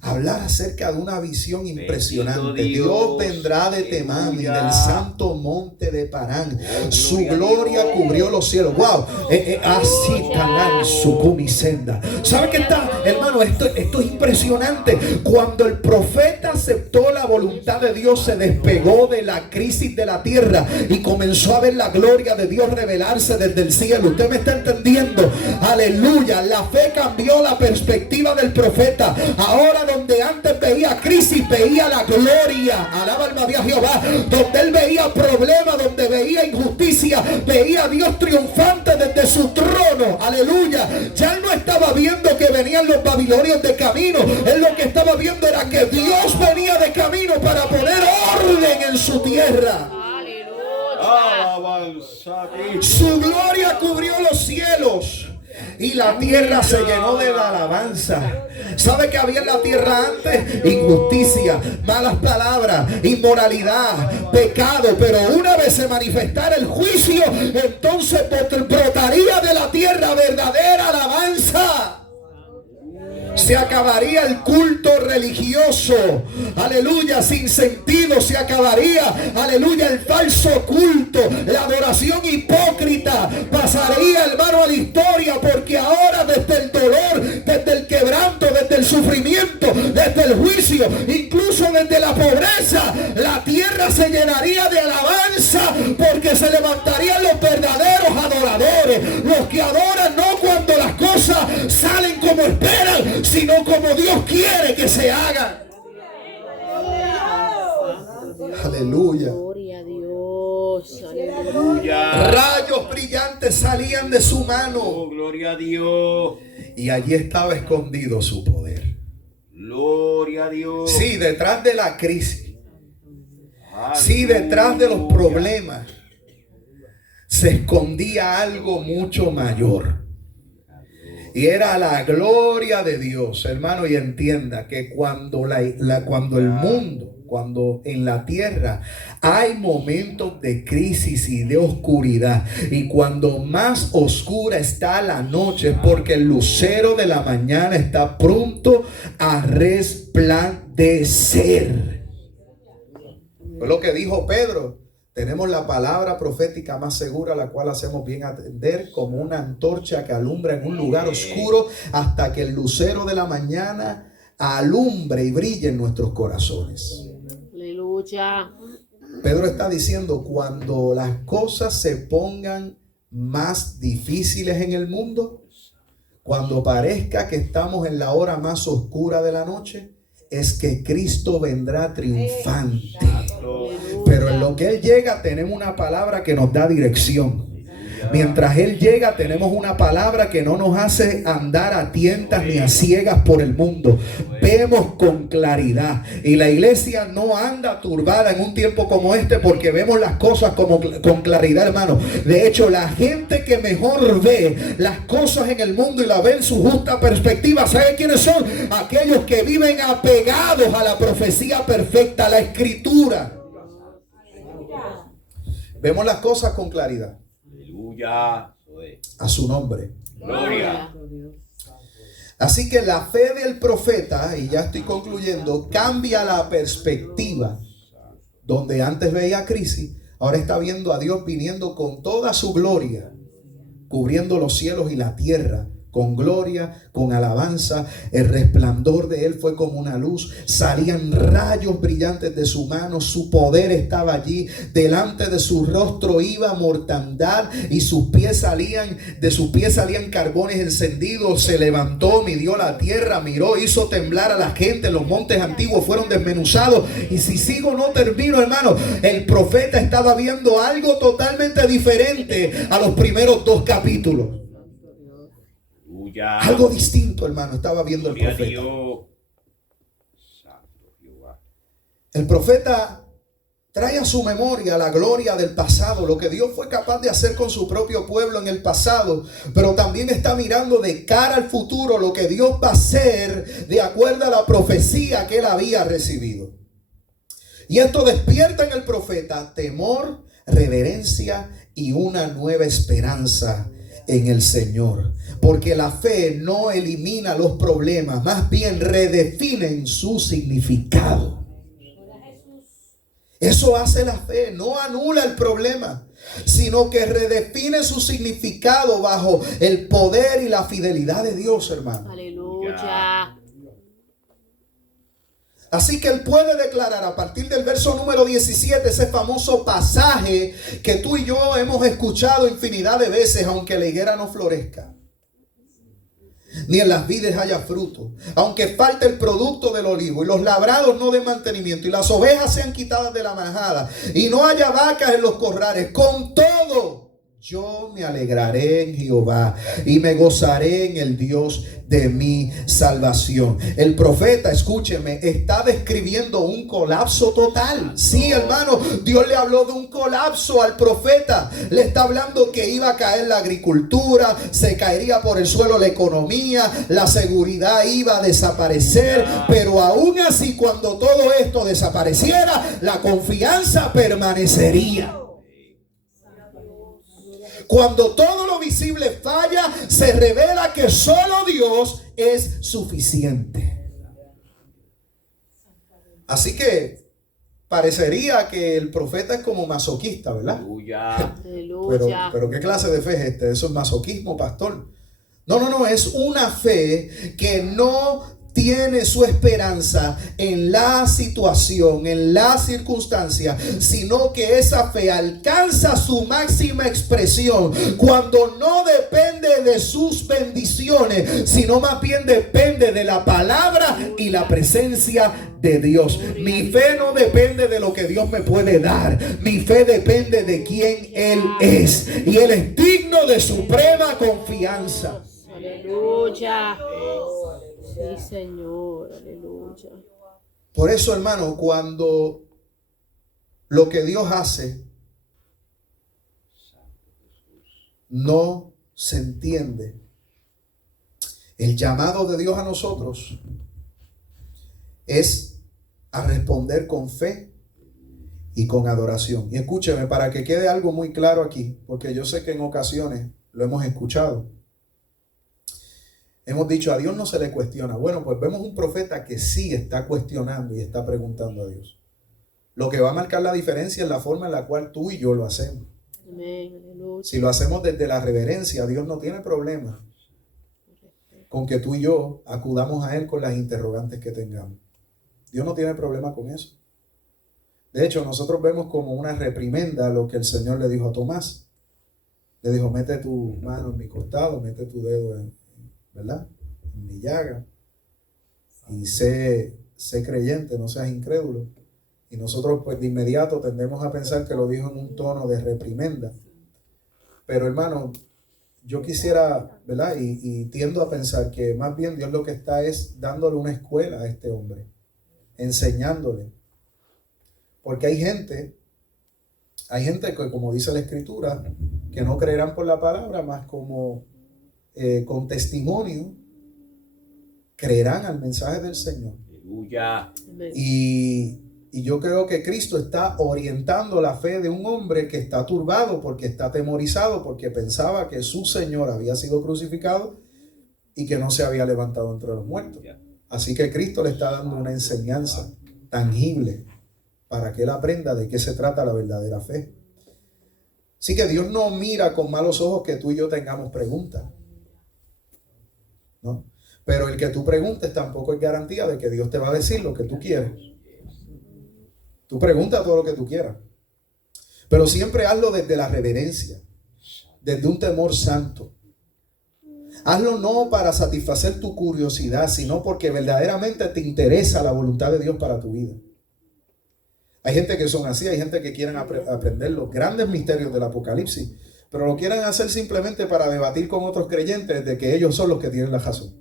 a hablar acerca de una visión impresionante. Dios vendrá de Temán y del santo monte de Parán. Su gloria cubrió los cielos. Wow. Así talán su cumisenda. ¿Sabe qué está, hermano? Esto es impresionante. Cuando el profeta aceptó la voluntad de Dios, se despegó de la crisis de la tierra y comenzó a ver la gloria de Dios revelarse desde el cielo. ¿Usted me está entendiendo? Aleluya. La fe cambió la perspectiva del profeta. Ahora, donde antes veía crisis, veía la gloria. Alaba alma de Jehová. Donde él veía problemas, donde veía injusticia, veía a Dios triunfante desde su trono. Aleluya. Ya él no estaba viendo que venían los babilonios de camino. Él lo que estaba viendo era que Dios venía de camino para poner orden en su tierra. Su gloria cubrió los cielos y la tierra se llenó de la alabanza. ¿Sabe qué había en la tierra antes? Injusticia, malas palabras, inmoralidad, pecado. Pero una vez se manifestara el juicio, entonces brotaría de la tierra verdadera alabanza. Se acabaría el culto religioso, aleluya, sin sentido. Se acabaría, aleluya, el falso culto, la adoración hipócrita. Pasaría, hermano, a la historia, porque ahora desde el dolor, desde el quebranto, desde el sufrimiento, desde el juicio, incluso desde la pobreza, la tierra se llenaría de alabanza, porque se levantarían los verdaderos adoradores, los que adoran no cuando las cosas salen como esperan, sino como Dios quiere que se hagan. Aleluya. Gloria a Dios. Aleluya. Rayos brillantes salían de su mano. Oh, gloria a Dios. Y allí estaba escondido su poder. Gloria a Dios. Sí, detrás de la crisis. Sí, detrás de los problemas se escondía algo mucho mayor. Y era la gloria de Dios, hermano. Y entienda que cuando el mundo, cuando en la tierra hay momentos de crisis y de oscuridad, y cuando más oscura está la noche, es porque el lucero de la mañana está pronto a resplandecer. Fue lo que dijo Pedro. Tenemos la palabra profética más segura, la cual hacemos bien atender como una antorcha que alumbra en un lugar oscuro hasta que el lucero de la mañana alumbre y brille en nuestros corazones. Aleluya. Pedro está diciendo, cuando las cosas se pongan más difíciles en el mundo, cuando parezca que estamos en la hora más oscura de la noche, es que Cristo vendrá triunfante. Pero en lo que Él llega tenemos una palabra que nos da dirección. Mientras Él llega tenemos una palabra que no nos hace andar a tientas ni a ciegas por el mundo. Vemos con claridad. Y la iglesia no anda turbada en un tiempo como este porque vemos las cosas con claridad, hermano. De hecho, la gente que mejor ve las cosas en el mundo y la ve en su justa perspectiva, ¿sabe quiénes son? Aquellos que viven apegados a la profecía perfecta, a la escritura. Vemos las cosas con claridad. Aleluya. A su nombre. Gloria. Así que la fe del profeta, y ya estoy concluyendo, cambia la perspectiva. Donde antes veía crisis, ahora está viendo a Dios viniendo con toda su gloria, cubriendo los cielos y la tierra. Con gloria, con alabanza, el resplandor de Él fue como una luz, salían rayos brillantes de su mano, su poder estaba allí, delante de su rostro iba mortandad y de sus pies salían carbones encendidos. Se levantó, midió la tierra, miró, hizo temblar a la gente, los montes antiguos fueron desmenuzados. Y si sigo no termino, hermano, el profeta estaba viendo algo totalmente diferente a los primeros 2 capítulos. Algo distinto, hermano, estaba viendo el profeta. El profeta trae a su memoria la gloria del pasado, lo que Dios fue capaz de hacer con su propio pueblo en el pasado, pero también está mirando de cara al futuro lo que Dios va a hacer de acuerdo a la profecía que él había recibido. Y esto despierta en el profeta temor, reverencia y una nueva esperanza en el Señor. Porque la fe no elimina los problemas, más bien redefinen su significado. Eso hace la fe, no anula el problema, sino que redefine su significado bajo el poder y la fidelidad de Dios, hermano. Aleluya. Así que él puede declarar a partir del verso número 17, ese famoso pasaje que tú y yo hemos escuchado infinidad de veces, aunque la higuera no florezca, ni en las vides haya fruto, aunque falte el producto del olivo y los labrados no den mantenimiento y las ovejas sean quitadas de la manada y no haya vacas en los corrales, con todo yo me alegraré en Jehová y me gozaré en el Dios de mi salvación. El profeta, escúcheme, está describiendo un colapso total. Sí, hermano, Dios le habló de un colapso al profeta. Le está hablando que iba a caer la agricultura, se caería por el suelo la economía, la seguridad iba a desaparecer. Pero aún así, cuando todo esto desapareciera, la confianza permanecería. Cuando todo lo visible falla, se revela que solo Dios es suficiente. Así que parecería que el profeta es como masoquista, ¿verdad? Pero ¿qué clase de fe es este? ¿Eso es masoquismo, pastor? No, es una fe que no tiene su esperanza en la situación, en la circunstancia, sino que esa fe alcanza su máxima expresión cuando no depende de sus bendiciones, sino más bien depende de la palabra y la presencia de Dios. Mi fe no depende de lo que Dios me puede dar, mi fe depende de quién Él es, y Él es digno de suprema confianza. Aleluya. Sí, Señor, aleluya. Por eso, hermano, cuando lo que Dios hace no se entiende, el llamado de Dios a nosotros es a responder con fe y con adoración. Y escúcheme, para que quede algo muy claro aquí, porque yo sé que en ocasiones lo hemos escuchado. Hemos dicho, a Dios no se le cuestiona. Bueno, pues vemos un profeta que sí está cuestionando y está preguntando a Dios. Lo que va a marcar la diferencia es la forma en la cual tú y yo lo hacemos. Amén. Aleluya. Si lo hacemos desde la reverencia, Dios no tiene problema con que tú y yo acudamos a Él con las interrogantes que tengamos. Dios no tiene problema con eso. De hecho, nosotros vemos como una reprimenda lo que el Señor le dijo a Tomás. Le dijo, mete tu mano en mi costado, mete tu dedo ¿verdad? En mi llaga. Y sé creyente, no seas incrédulo. Y nosotros pues de inmediato tendemos a pensar que lo dijo en un tono de reprimenda. Pero hermano, yo quisiera, ¿verdad? Y tiendo a pensar que más bien Dios lo que está es dándole una escuela a este hombre, enseñándole. Porque hay gente que, como dice la Escritura, que no creerán por la palabra, más como con testimonio, creerán al mensaje del Señor. Aleluya. Y yo creo que Cristo está orientando la fe de un hombre que está turbado, porque está atemorizado, porque pensaba que su Señor había sido crucificado y que no se había levantado entre los muertos. Así que Cristo le está dando una enseñanza tangible para que él aprenda de qué se trata la verdadera fe. Así que Dios no mira con malos ojos que tú y yo tengamos preguntas, ¿no? Pero el que tú preguntes tampoco es garantía de que Dios te va a decir lo que tú quieres. Tú pregunta todo lo que tú quieras, pero siempre hazlo desde la reverencia, desde un temor santo. Hazlo no para satisfacer tu curiosidad, sino porque verdaderamente te interesa la voluntad de Dios para tu vida. Hay gente que son así, hay gente que quieren aprender los grandes misterios del Apocalipsis, pero lo quieren hacer simplemente para debatir con otros creyentes de que ellos son los que tienen la razón.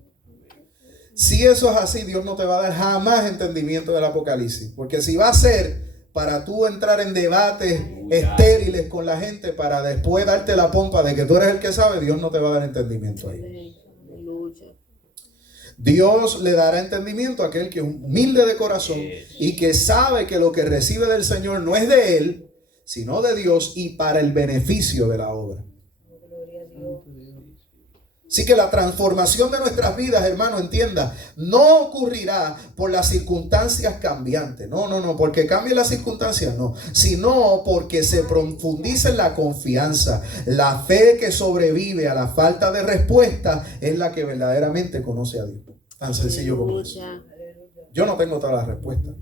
Si eso es así, Dios no te va a dar jamás entendimiento del Apocalipsis, porque si va a ser para tú entrar en debates estériles con la gente para después darte la pompa de que tú eres el que sabe, Dios no te va a dar entendimiento ahí. Dios le dará entendimiento a aquel que es humilde de corazón y que sabe que lo que recibe del Señor no es de él, sino de Dios y para el beneficio de la obra. Así que la transformación de nuestras vidas, hermano, entienda, no ocurrirá por las circunstancias cambiantes. No, porque cambien las circunstancias, no. Sino porque se profundiza en la confianza. La fe que sobrevive a la falta de respuesta es la que verdaderamente conoce a Dios. Tan sencillo como eso. Yo no tengo todas las respuestas.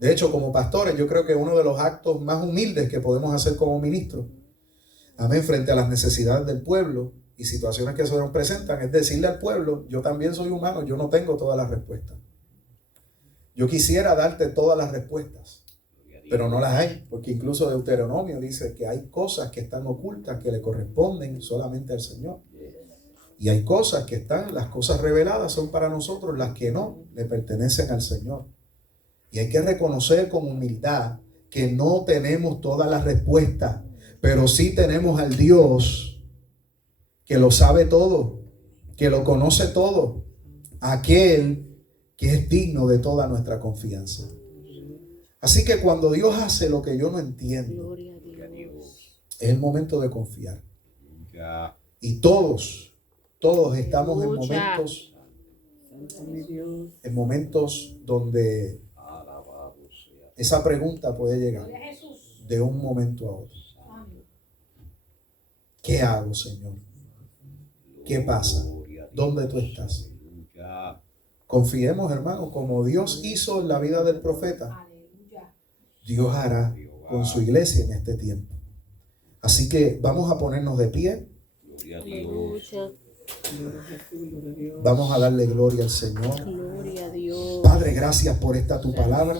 De hecho, como pastores, yo creo que uno de los actos más humildes que podemos hacer como ministros, amén, frente a las necesidades del pueblo y situaciones que se nos presentan, es decirle al pueblo, yo también soy humano, yo no tengo todas las respuestas. Yo quisiera darte todas las respuestas, pero no las hay, porque incluso Deuteronomio dice que hay cosas que están ocultas que le corresponden solamente al Señor. Y hay cosas que están, las cosas reveladas son para nosotros, las que no le pertenecen al Señor. Y hay que reconocer con humildad que no tenemos todas las respuestas, pero sí tenemos al Dios que lo sabe todo, que lo conoce todo, aquel que es digno de toda nuestra confianza. Así que cuando Dios hace lo que yo no entiendo, es el momento de confiar. Y todos estamos en momentos donde esa pregunta puede llegar de un momento a otro. ¿Qué hago, Señor? ¿Qué pasa? ¿Dónde tú estás? Confiemos, hermano, como Dios hizo en la vida del profeta, Dios hará con su iglesia en este tiempo. Así que vamos a ponernos de pie. Vamos a darle gloria al Señor. Gloria a Dios. Padre, gracias por esta tu palabra.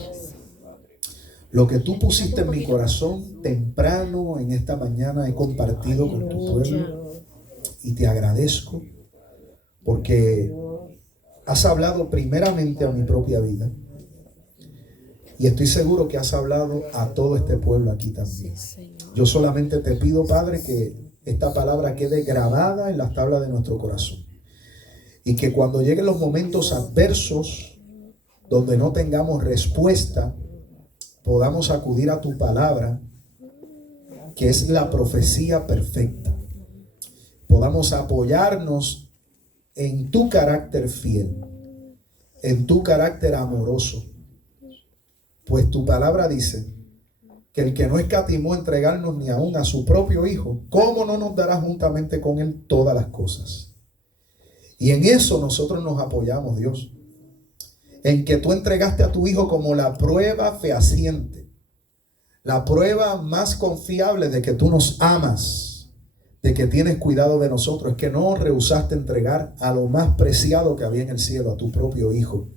Lo que tú pusiste en mi corazón temprano en esta mañana he compartido con tu pueblo. Y te agradezco porque has hablado primeramente a mi propia vida. Y estoy seguro que has hablado a todo este pueblo aquí también. Yo solamente te pido, Padre, que esta palabra quede grabada en las tablas de nuestro corazón. Y que cuando lleguen los momentos adversos, donde no tengamos respuesta, podamos acudir a tu palabra, que es la profecía perfecta. Podamos apoyarnos en tu carácter fiel, en tu carácter amoroso, Pues tu palabra dice que el que no escatimó entregarnos ni aún a su propio Hijo, ¿cómo no nos dará juntamente con Él todas las cosas? Y en eso nosotros nos apoyamos, Dios. En que tú entregaste a tu Hijo como la prueba fehaciente, la prueba más confiable de que tú nos amas, de que tienes cuidado de nosotros. Es que no rehusaste entregar a lo más preciado que había en el cielo, a tu propio Hijo.